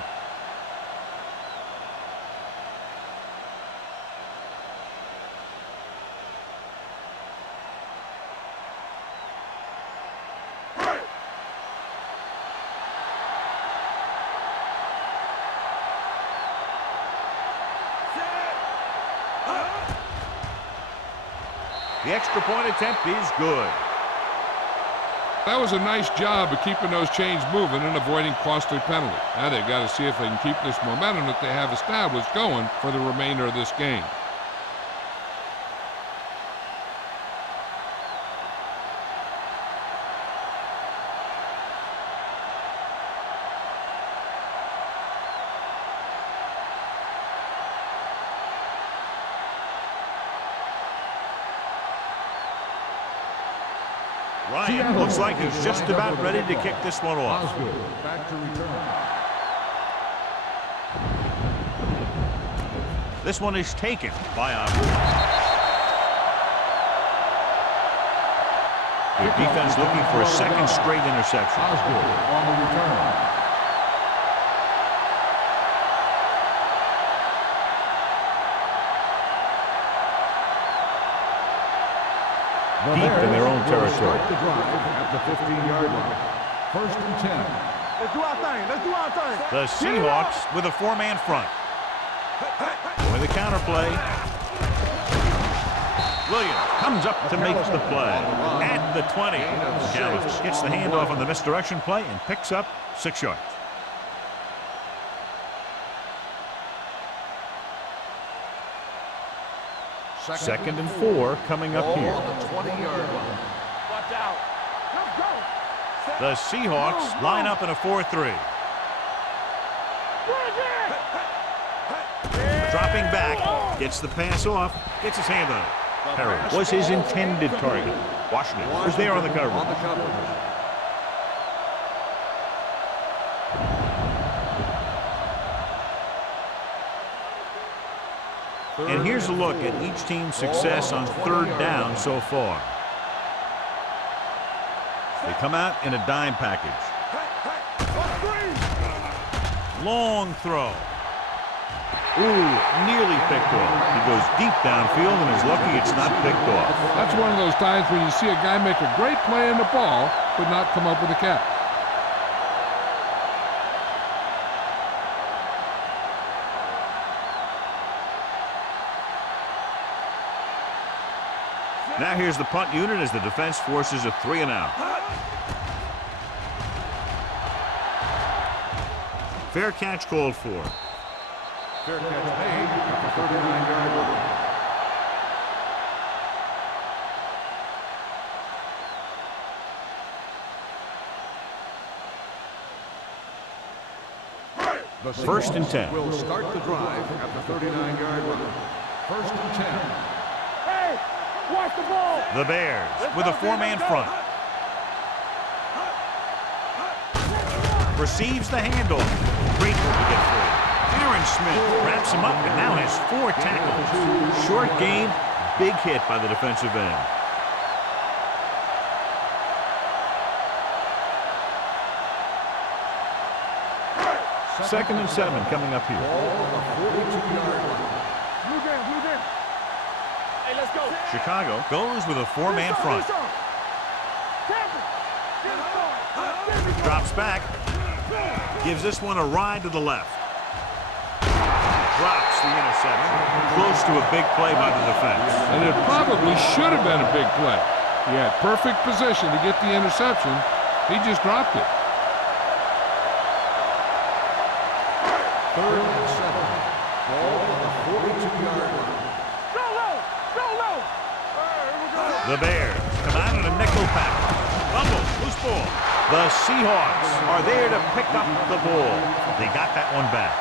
The extra point attempt is good. That was a nice job of keeping those chains moving and avoiding costly penalties. Now they've got to see if they can keep this momentum that they have established going for the remainder of this game. Ryan looks like he's just about ready to kick this one off. Osgood back to return. This one is taken by Osgood. Good defense looking for a second straight interception. Osgood on the return. Deep in their own territory. Start the drive at the 15-yard line. 1st and 10. Let's do our thing. Let's do our thing. The Seahawks with a four-man front. With the counterplay. Williams comes up to make the play. At the 20. Gallup gets the handoff on the misdirection play and picks up 6 yards. Second and 4 coming up here. On the 20-yard line. Watch out. Let's go. The Seahawks line up in a 4-3. Dropping back, gets the pass off, gets his hand on it. Perry was his intended target. Washington was there on the cover. And here's a look at each team's success on 3rd down so far. They come out in a dime package. Long throw. Ooh, nearly picked off. He goes deep downfield and is lucky it's not picked off. That's one of those times when you see a guy make a great play on the ball, but not come up with a catch. Now here's the punt unit as the defense forces a 3 and out. Fair catch called for. Fair catch made at the 39-yard line. The 1st and 10. will start the drive at the 39-yard line. 1st and 10. Hey, watch the ball. The Bears with a four-man front. Receives the handoff. Great to get through. Aaron Smith wraps him up and now has 4 tackles. Short gain, big hit by the defensive end. Second and 7 coming up here. Blue game, blue game. Hey, let's go. Chicago goes with a four-man front. Drops back. Gives this one a ride to the left. Drops the interception. Close to a big play by the defense. And it probably should have been a big play. He had perfect position to get the interception. He just dropped it. 3rd and 7. Ball on the 42-yard line. Go low. Go low. All right, here we go. The Bears come out in a nickel pack. Fumble, loose ball. The Seahawks are there to pick up the ball. They got that one back.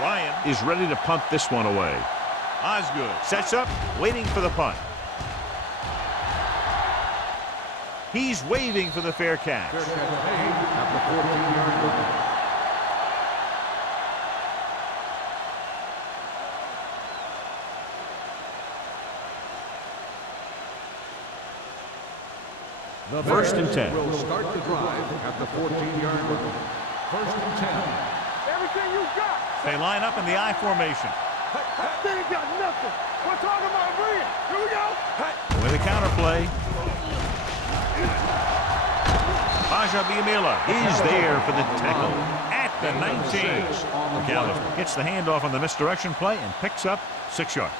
Ryan is ready to punt this one away. Osgood sets up, waiting for the punt. He's waving for the fair catch. Fair catch made at the 14-yard line. The 1st and Bears 10. will start the drive at the 14-yard line. 1st and 10. Everything you got. They line up in the I formation. They ain't got nothing. We're talking about brilliant. Here we go. With a counterplay. Bajabiamila is there for the tackle at the 19. Gallup gets the handoff on the misdirection play and picks up 6 yards.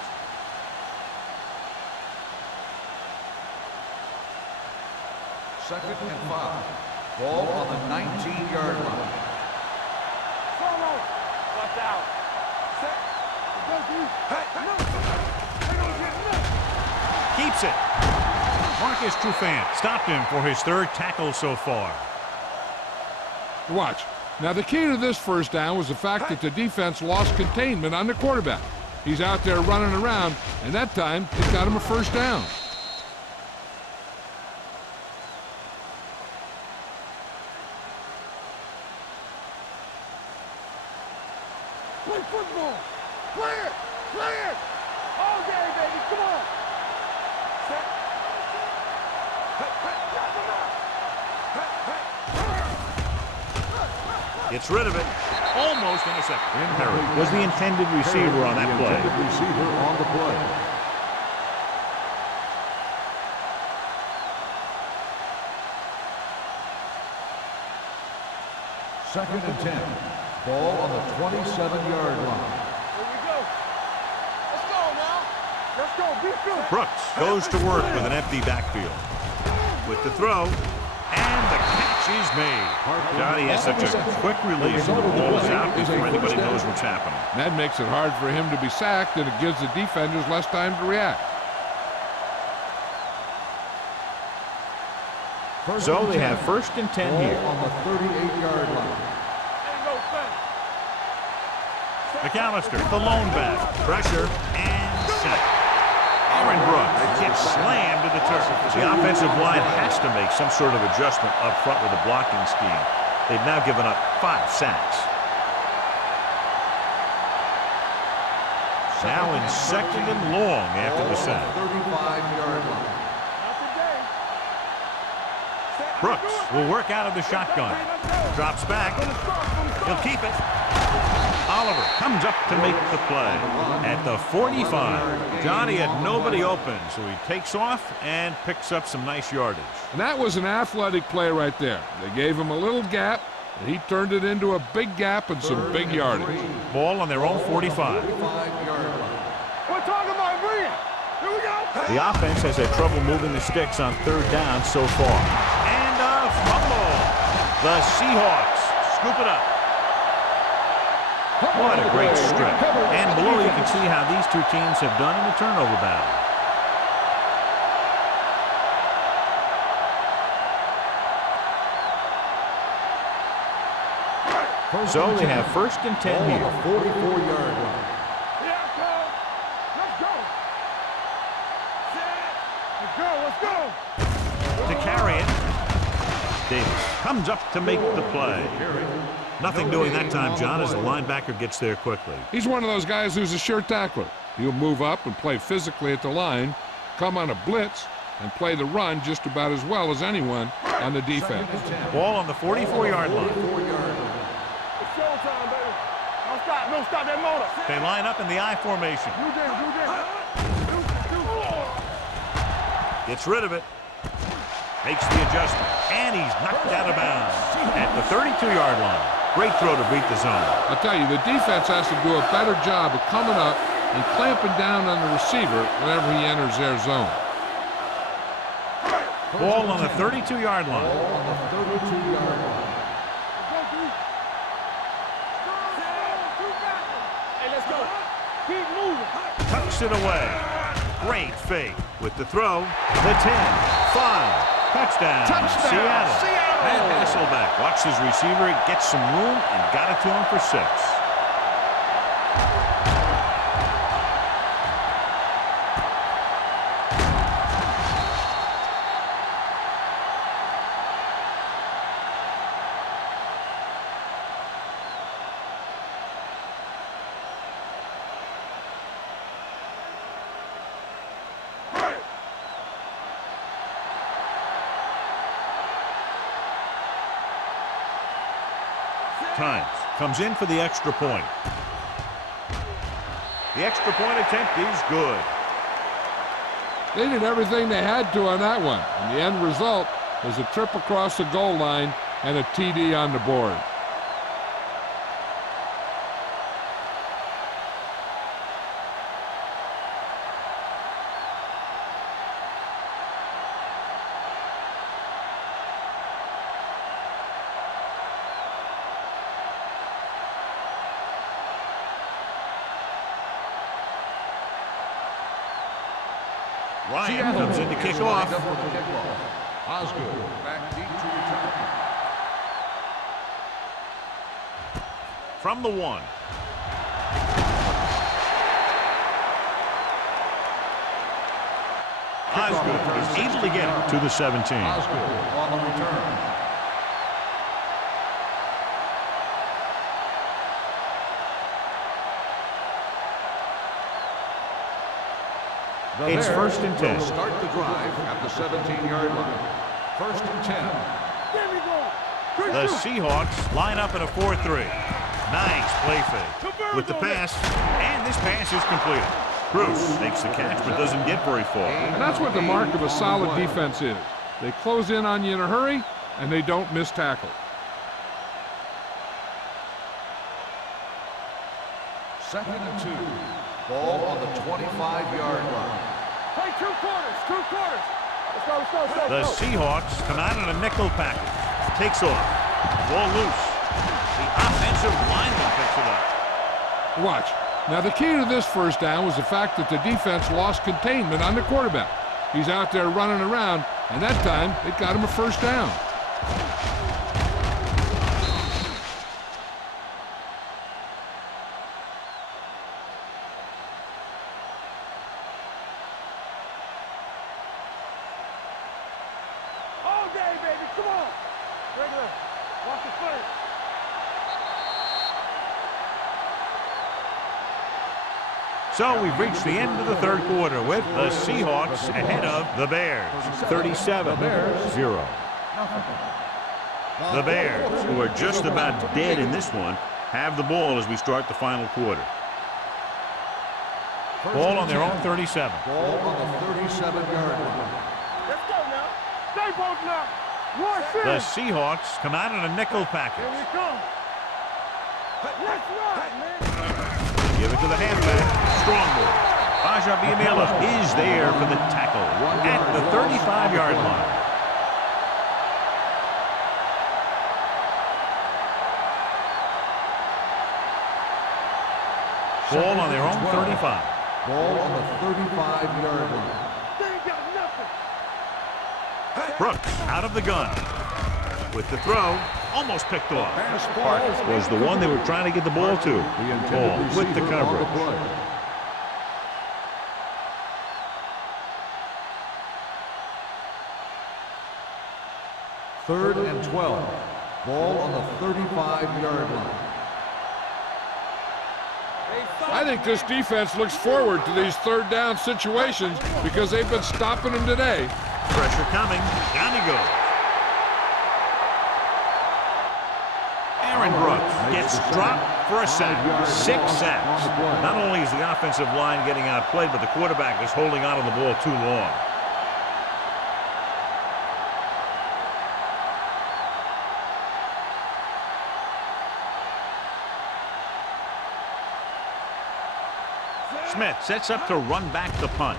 Second and 5. Ball on the 19-yard line. Solo. Watch out. Set. Go, dude. Hey, no. They don't get nothing. Keeps it. Marcus Trufant stopped him for his third tackle so far. Watch. Now, the key to this first down was the fact that the defense lost containment on the quarterback. He's out there running around, and that time it got him a first down. Play football. Play it. Play it. All day, baby. Come on. Set. Gets rid of it. Almost intercepted. Harry was the intended receiver on that play. Receiver on the play. Second and 10. Ball on the 27-yard line. Here we go. Let's go now. Let's go. Be good. Brooks goes to work with an empty backfield. With the throw, and the catch is made. Johnny has such a quick release, and the ball is out before anybody knows what's happening. That makes it hard for him to be sacked, and it gives the defenders less time to react. So they have first and 10 Ball here. on the 38-yard line. Ain't no fence. McAllister, the lone back. Pressure and sack. Aaron Brooks gets slammed to the turf. The offensive line has to make some sort of adjustment up front with the blocking scheme. They've now given up 5 sacks. Now in second and long after the sack. 35-yard line. Not today. Set. Brooks will work out of the shotgun. Drops back. He'll keep it. Oliver comes up to make the play at the 45. Johnny had nobody open, so he takes off and picks up some nice yardage. And that was an athletic play right there. They gave him a little gap, and he turned it into a big gap and some big yardage. Ball on their own 45. 45-yard line. We're talking about bring it. Here we go. The offense has had trouble moving the sticks on third down so far. And a fumble. The Seahawks scoop it up. What a great strip. And below you can see how these two teams have done in the turnover battle. So they have first and 10 here. 44-yard line. Here I come. Let's go. Set. Let's go. Let's go. To carry it, Davis comes up to make the play. Nothing doing that time, John, as the linebacker gets there quickly. He's one of those guys who's a sure tackler. He'll move up and play physically at the line, come on a blitz, and play the run just about as well as anyone on the defense. Ball on the 44-yard line. It's showtime, baby. Don't stop. Don't stop that motor. They line up in the I formation. Do this. Do this. Gets rid of it. Makes the adjustment. And he's knocked out of bounds at the 32-yard line. Great throw to beat the zone. I'll tell you, the defense has to do a better job of coming up and clamping down on the receiver whenever he enters their zone. Ball on the 32-yard line. On the 32-yard line. Hey, let's go. Keep moving. Tucks it away. Great fake with the throw. The 10, 5. Touchdown, Seattle. And Hasselbeck watched his receiver, gets some room, and got it to him for 6. Times comes in for the extra point. The extra point attempt is good. They did everything they had to on that one, and the end result was a trip across the goal line and a TD on the board. Ryan comes in to kick off. Osgood back deep to return. From the 1. Osgood is able to get it to the 17. Osgood on the return. It's first and 10. Start the drive at the 17-yard line. First and 10. The Seahawks line up in a 4-3. Nice play fake with the pass, and this pass is completed. Bruce makes the catch but doesn't get very far. And that's what the mark of a solid defense is. They close in on you in a hurry, and they don't miss tackle. Second and 2. Ball on the 25-yard line. Play 2 quarters, 2 quarters. Let's go. The Seahawks come out in a nickel package. Takes off. Ball loose. The offensive lineman picks it up. Watch. Now, the key to this first down was the fact that the defense lost containment on the quarterback. He's out there running around, and that time it got him a first down. All day, baby. Come on. Regular. Watch the foot. So we've reached the end of the third quarter with the Seahawks ahead of the Bears. 37-0. The Bears, who are just about dead in this one, have the ball as we start the final quarter. Ball on their own 37. Ball on the 37-yard line. Let's go now. Stay both now. Watch The this. Seahawks come out in a nickel Here package. we come. Let's ride, man. Give it to the halfback. Strong ball. Aja Biamila is there for the tackle at the 35-yard line. Ball on their own 35. Ball on the 35-yard line. They ain't got nothing. Brooks out of the gun. With the throw, almost picked off. Park was the one they were trying to get the ball to. Ball with the coverage. Third and 12. Ball on the 35-yard line. I think this defense looks forward to these third down situations because they've been stopping them today. Pressure coming. Down he goes. Aaron Brooks gets dropped for a sack. 6 sacks. Not only is the offensive line getting outplayed, but the quarterback is holding on to the ball too long. Smith sets up to run back the punt.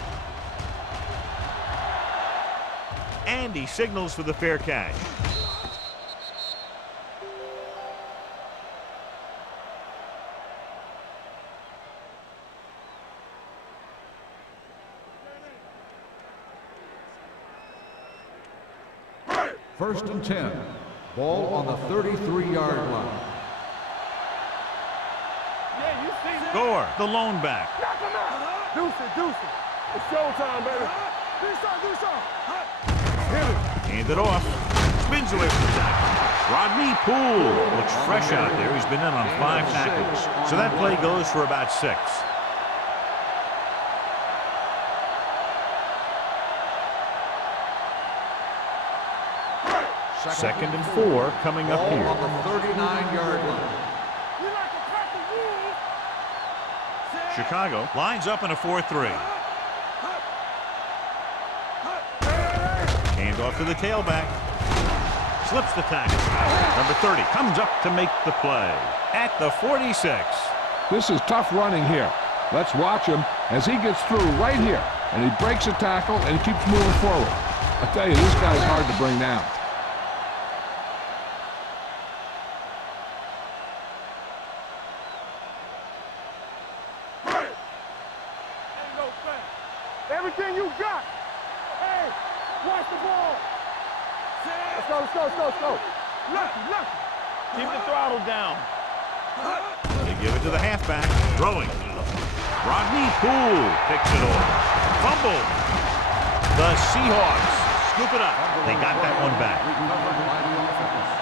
And he signals for the fair catch. First and 10. Ball on the 33-yard line. Yeah, you see that? Gore, the lone back. Knock him out. Deuce it. It's showtime, baby. Do something. Hand it off. Spins away from the tackle. Rodney Poole looks fresh out there. He's been in on 5 tackles. So that play goes for about 6. Second and 4 coming up Ball here. on the 39-yard line. We like to crack the rules. Chicago lines up in a 4-3. Hand off to the tailback. Slips the tackle. Number 30 comes up to make the play at the 46. This is tough running here. Let's watch him as he gets through right here. And he breaks a tackle and he keeps moving forward. I tell you, this guy's hard to bring down. Everything you got. Watch the ball. Let's go, let's go, let's go, let's go. Lucky. Keep the throttle down. They give it to the halfback. Throwing. Rodney Poole picks it off. Fumble. The Seahawks scoop it up. They got that one back. Recovered by the offense.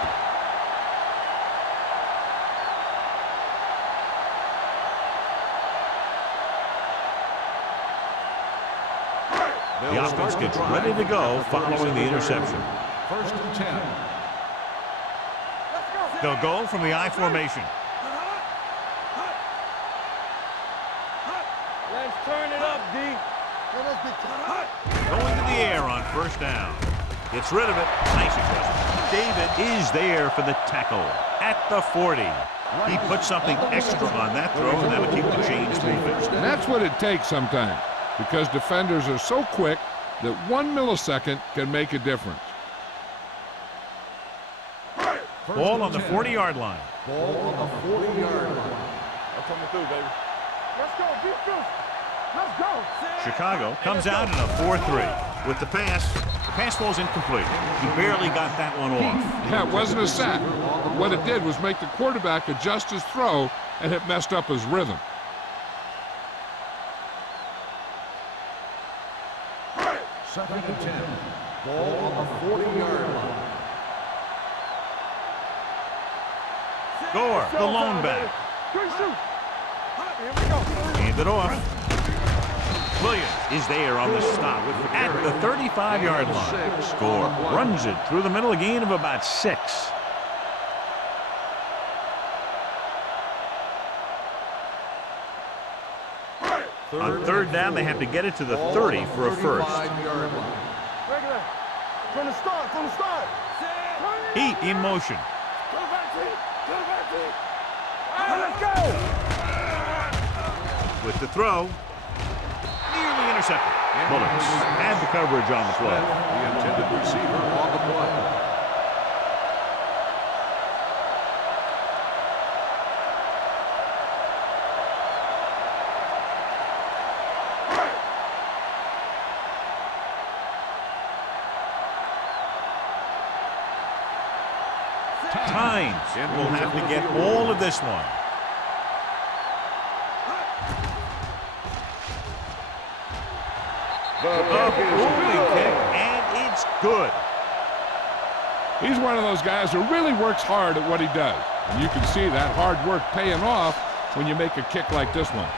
The offense gets ready to go following the interception. 1st and 10. They'll go from the I formation. Let's turn it up, D. Going to the air on 1st down. Gets rid of it. Nice adjustment. David is there for the tackle at the 40. He put something extra on that throw, and that'll keep the chains moving. And that's what it takes sometimes, because defenders are so quick that 1 millisecond can make a difference. Ball on the 40-yard line. Ball on the 40-yard line. I'm coming through, baby. Let's go, defense. Let's go. Chicago comes out in a 4-3. With the pass falls incomplete. He barely got that one off. Yeah, it wasn't a sack. What it did was make the quarterback adjust his throw, and it messed up his rhythm. Second and 10. Ball on the 40-yard line. Gore, the lone back. Good shoot. Here we go. Hand it off. Williams is there on the stop at the 35-yard line. Gore runs it through the middle, a gain of about 6. On 3rd down, they have to get it to the 30 for a first. Regular. From the start. Heat in motion. Go back, T. Let's go. With the throw. Nearly intercepted. Bullets had the coverage on the play. The intended receiver on the play. Tynes will have to get all of this one. A booming kick, and it's good. He's one of those guys who really works hard at what he does. And you can see that hard work paying off when you make a kick like this one.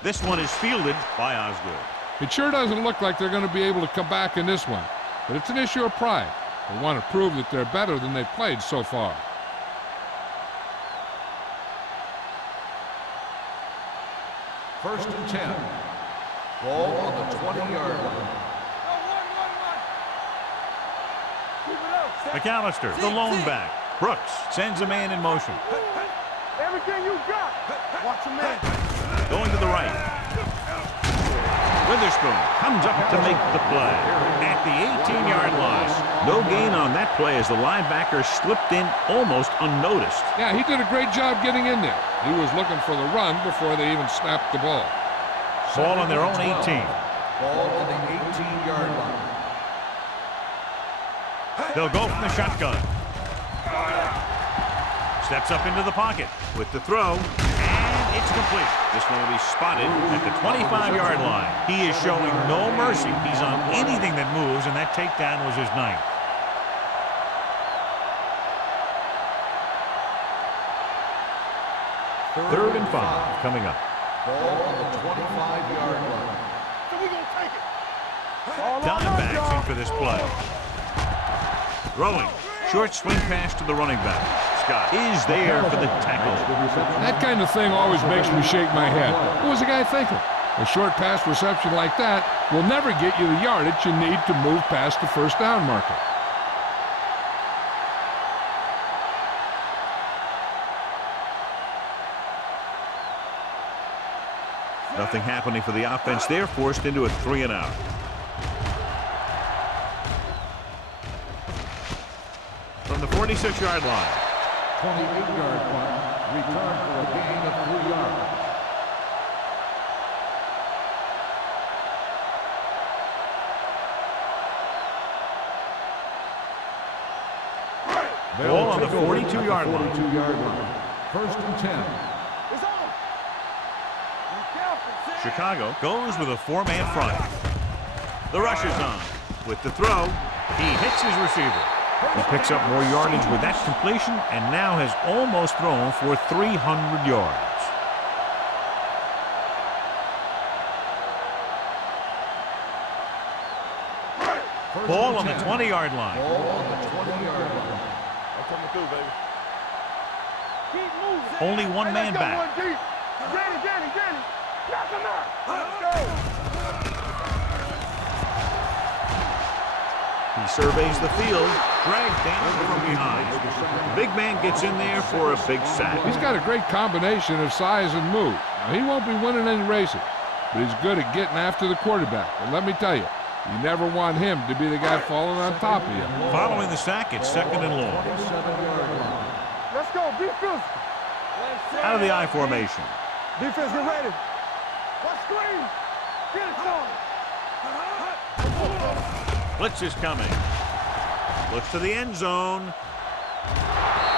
This one is fielded by Osgood. It sure doesn't look like they're going to be able to come back in this one, but it's an issue of pride. They want to prove that they're better than they've played so far. First and 10. Ball on the 20-yard line. McAllister, the lone back. Brooks sends a man in motion. Everything you got. Watch your man. Going to the right. Witherspoon comes up to make the play at the 18-yard line. No gain on that play as the linebacker slipped in almost unnoticed. Yeah, he did a great job getting in there. He was looking for the run before they even snapped the ball. Ball on their own 18. Ball on the 18-yard line. They'll go from the shotgun. Steps up into the pocket with the throw, and it's complete. This one will be spotted at the 25-yard line. He is showing no mercy. He's on anything that moves, and that takedown was his 9th. Third and 5 coming up. Ball on the 25-yard line. So we gonna take it. Diamondbacks in for this play. Throwing. Short swing pass to the running back. Scott is there for the tackle. That kind of thing always makes me shake my head. What was the guy thinking? A short pass reception like that will never get you the yardage you need to move past the first down marker. Nothing happening for the offense. They're forced into a 3-and-out. From the 46-yard line. 28-yard punt. Return for a gain of 3 yards. Ball on the 42-yard line. 42-yard line. First and 10. It's on. Be careful. Chicago goes with a 4-man front. The rush is on. With the throw, he hits his receiver. He picks up more yardage with that completion and now has almost thrown for 300 yards. Ball on the 20-yard line. Ball on the 20-yard line. I'm coming through, baby. Keep moving. Only one man Let's go, back. one deep. Get it. Knock him out. Let's go. He surveys the field, dragged down from behind. The big man gets in there for a big sack. He's got a great combination of size and move. Now, he won't be winning any races, but he's good at getting after the quarterback. And let me tell you, you never want him to be the guy falling on top of you. Following the sack, it's 2nd and long. 27-yard line. Let's go. Be physical. Out of the I formation. Defense, get ready. Watch screen. Get it going. Blitz is coming. Looks to the end zone.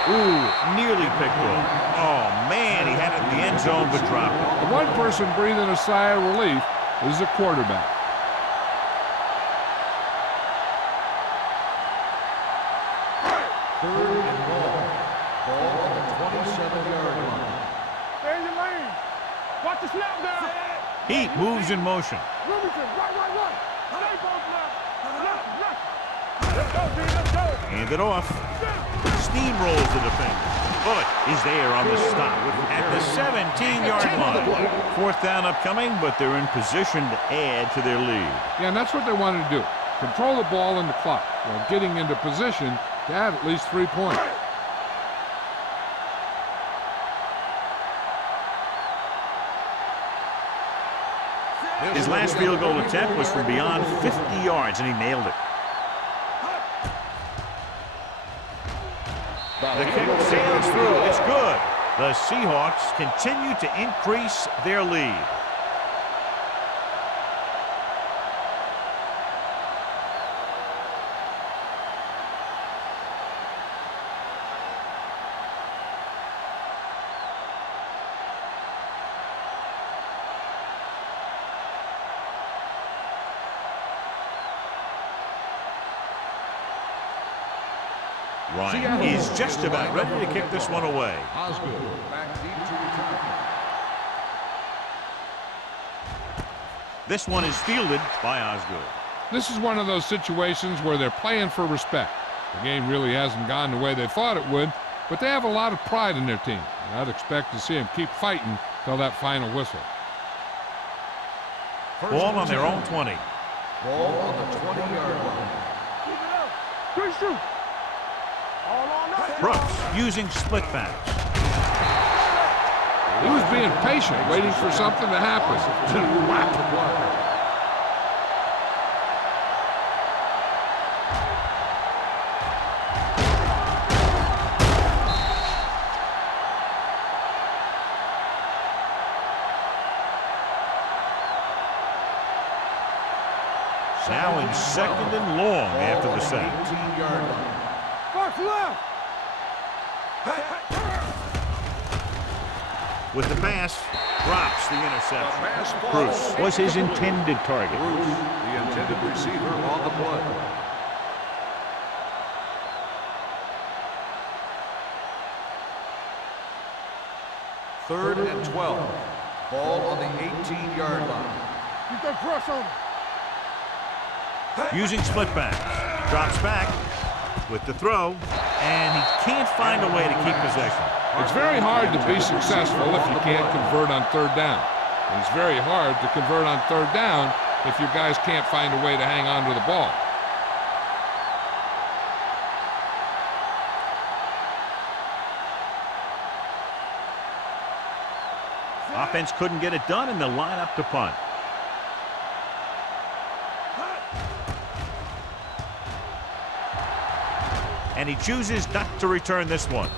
Ooh, nearly picked off. Oh, man, he had it in the end zone but dropped it. The one person breathing a sigh of relief is the quarterback. Third and long. Ball on the 27-yard line. Stay in your lane. Watch the snap down. Heat moves in motion. Bloomington, right. Stay both left. Let's go, D. Let's go. Hand it off. Steamrolls the defender. Bullock is there on the stop at the 17-yard line. 4th down upcoming, but they're in position to add to their lead. Yeah, and that's what they wanted to do. Control the ball and the clock while getting into position to have at least 3 points. His last field goal attempt was from beyond 50 yards, and he nailed it. The kick sails through. It's good. The Seahawks continue to increase their lead. Ryan is just about ready to kick this one away. Osgood back deep to return. This one is fielded by Osgood. This is one of those situations where they're playing for respect. The game really hasn't gone the way they thought it would, but they have a lot of pride in their team. And I'd expect to see them keep fighting till that final whistle. Ball on their own 20. Ball on the 20-yard line. Keep it up. Good shoot. All on us. Brooks using split backs. He was being patient, waiting for something to happen. Whack the blocker. Now in 2nd and long after the sack. 18-yard line. First left. With the pass, drops the interception. Pass ball. Bruce was his intended target. Bruce, the intended receiver on the play. Third and 12. Ball on the 18-yard line. Keep that pressure on him. Using split backs. Drops back with the throw, and he can't find a way to keep possession. It's very hard to be successful if you can't convert on 3rd down. And it's very hard to convert on third down if your guys can't find a way to hang on to the ball. Offense couldn't get it done, and they'll line up to punt. And he chooses not to return this one.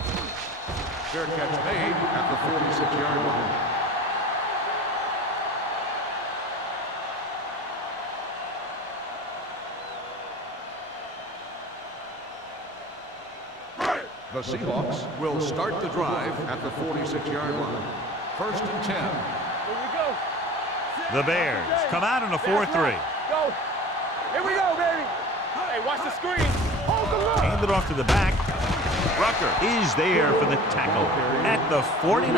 Fair catch made at the 46-yard line. The Seahawks will start the drive at the 46-yard line. 1st and 10. Here we go. The Bears come out in a 4-3. Go. Here we go, baby. Hey, watch the screen. Hand it off to the back. Rucker is there for the tackle at the 49.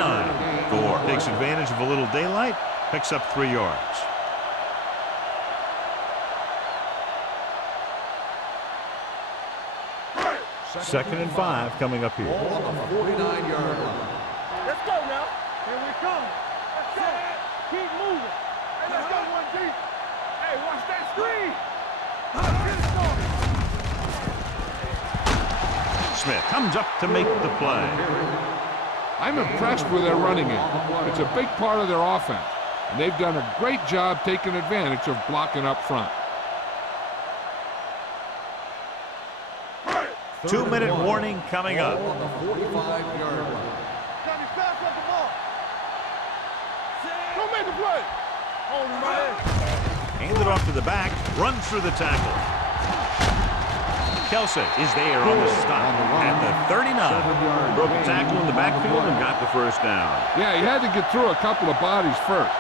Gore takes advantage of a little daylight, picks up 3 yards. Second and 5 coming up here. Ball on the 49-yard line. Let's go now. Here we come. Let's go. Keep moving. Hey, let's go, 1 deep. Hey, watch that screen. Get it started. Smith comes up to make the play. I'm impressed with their running game. It's a big part of their offense, and they've done a great job taking advantage of blocking up front. 2-minute warning coming up. Ball on the 45-yard line. Johnny, pass up the ball. Don't make a play. Hold him right there. Hand it off to the back, runs through the tackle. Kelsey is there on the stop at the 39. Broke a tackle in the backfield and got the first down. Yeah, he had to get through a couple of bodies first.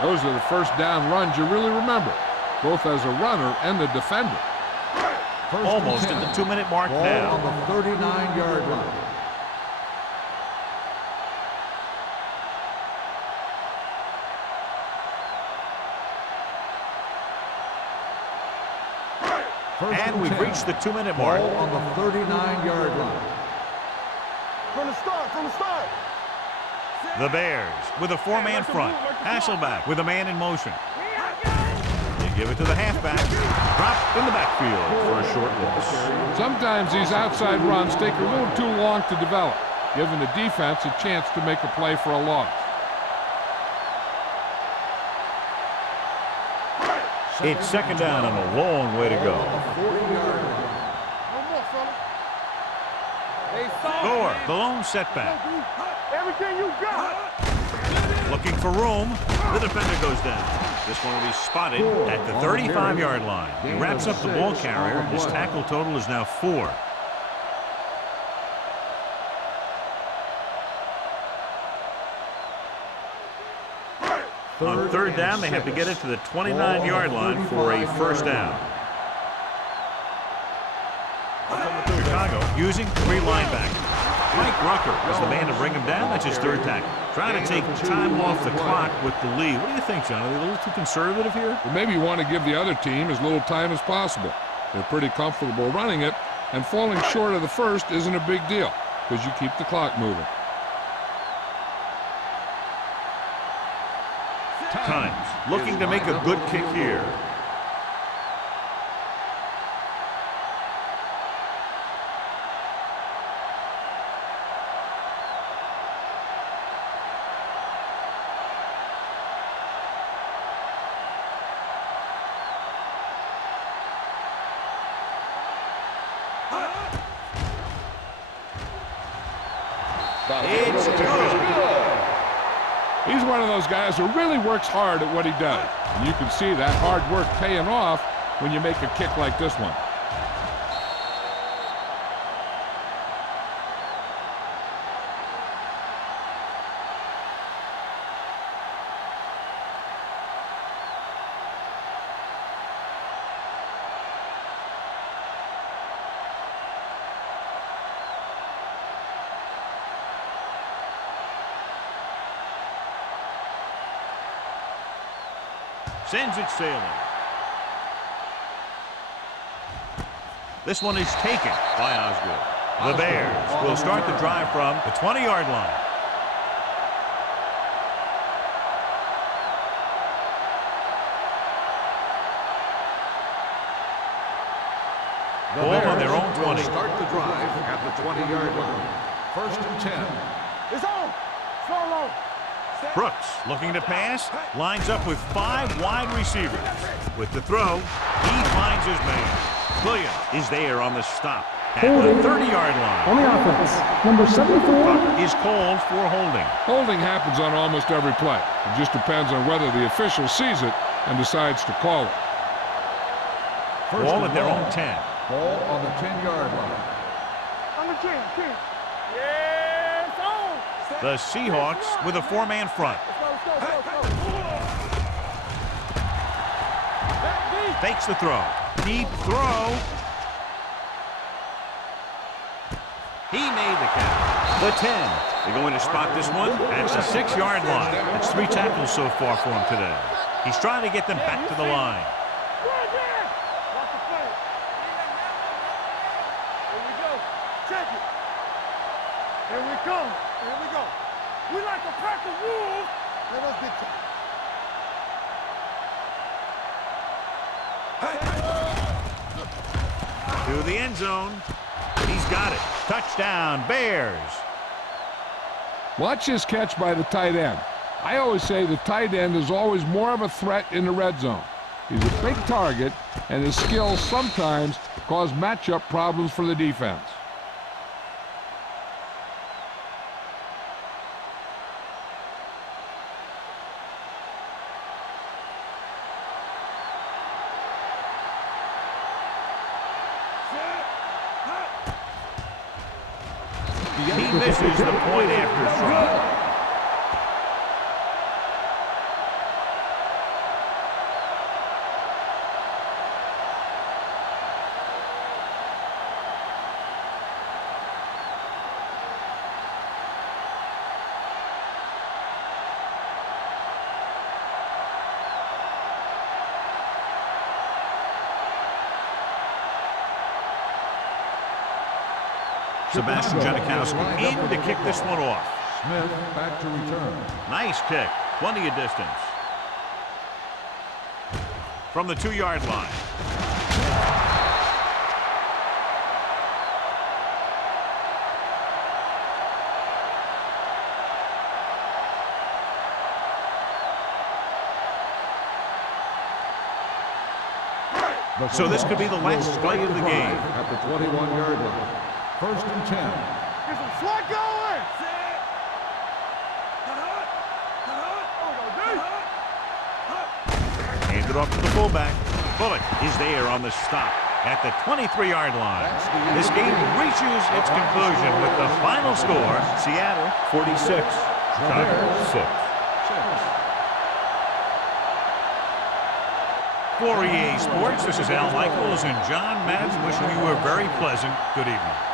Those are the first down runs you really remember, both as a runner and the defender. Almost at the 2-minute mark Ball now. on the 39-yard line. And we've reached the 2-minute mark. Ball on the 39-yard line. From the start. The Bears with a 4-man front. Hasselback with a man in motion. They give it to the halfback. Dropped in the backfield for a short loss. Sometimes these outside runs take a little too long to develop, giving the defense a chance to make a play for a loss. It's second down and a long way to go. 40-yard line. One more, fella. Gore, the lone setback. Everything you got. Looking for room. The defender goes down. This one will be spotted at the 35-yard line. He wraps up the ball carrier. His tackle total is now 4. On third down, they have to get it to the 29-yard line for a first down. Chicago using 3 linebackers. Mike Rucker is the man to bring him down. That's his third tackle. Trying to take time off the clock with the lead. What do you think, John? Are they a little too conservative here? Well, maybe you want to give the other team as little time as possible. They're pretty comfortable running it, and falling short of the first isn't a big deal because you keep the clock moving. Times looking to make a good kick here. It's good. He's one of those guys who really works hard at what he does. And you can see that hard work paying off when you make a kick like this one. Sends it sailing. This one is taken by Osgood. The Bears will start the drive from the 20-yard line. The Ball on Bears their own will 20. start the drive at the 20-yard line. First and 10. It's on. Slow low. Brooks looking to pass. Lines up with 5 wide receivers. With the throw, he finds his man. Williams is there on the stop at the 30-yard line. On the offense, number 74. Is called for holding. Holding happens on almost every play. It just depends on whether the official sees it and decides to call it. First Ball and at their long. own 10. Ball on the 10-yard line. On the 10. Yeah, it's on. The Seahawks with a 4-man front. Let's go. Back deep. Fakes the throw. Deep throw. He made the catch. The 10. They're going to spot this one at the 6-yard line. That's 3 tackles so far for him today. He's trying to get them back to the line. Right there. Watch the play. Here we go. Check it. Here we come. Here we go. We like a pack of wolves. Let us get To the end zone. He's got it. Touchdown, Bears. Watch this catch by the tight end. I always say the tight end is always more of a threat in the red zone. He's a big target, and his skills sometimes cause matchup problems for the defense. He misses the point after try. Sebastian Janikowski in to kick this one off. Smith back to return. Nice kick. Plenty of distance. From the 2-yard line. So this could be the last play of the game. At the 21-yard line. First and 10. Get some swat going. Handed off to the fullback. Bullock is there on the stop at the 23-yard line. This game reaches its conclusion with the final score, Seattle 46, Chicago 6. For EA Sports, this is Al Michaels and John Madden wishing you a very pleasant good evening.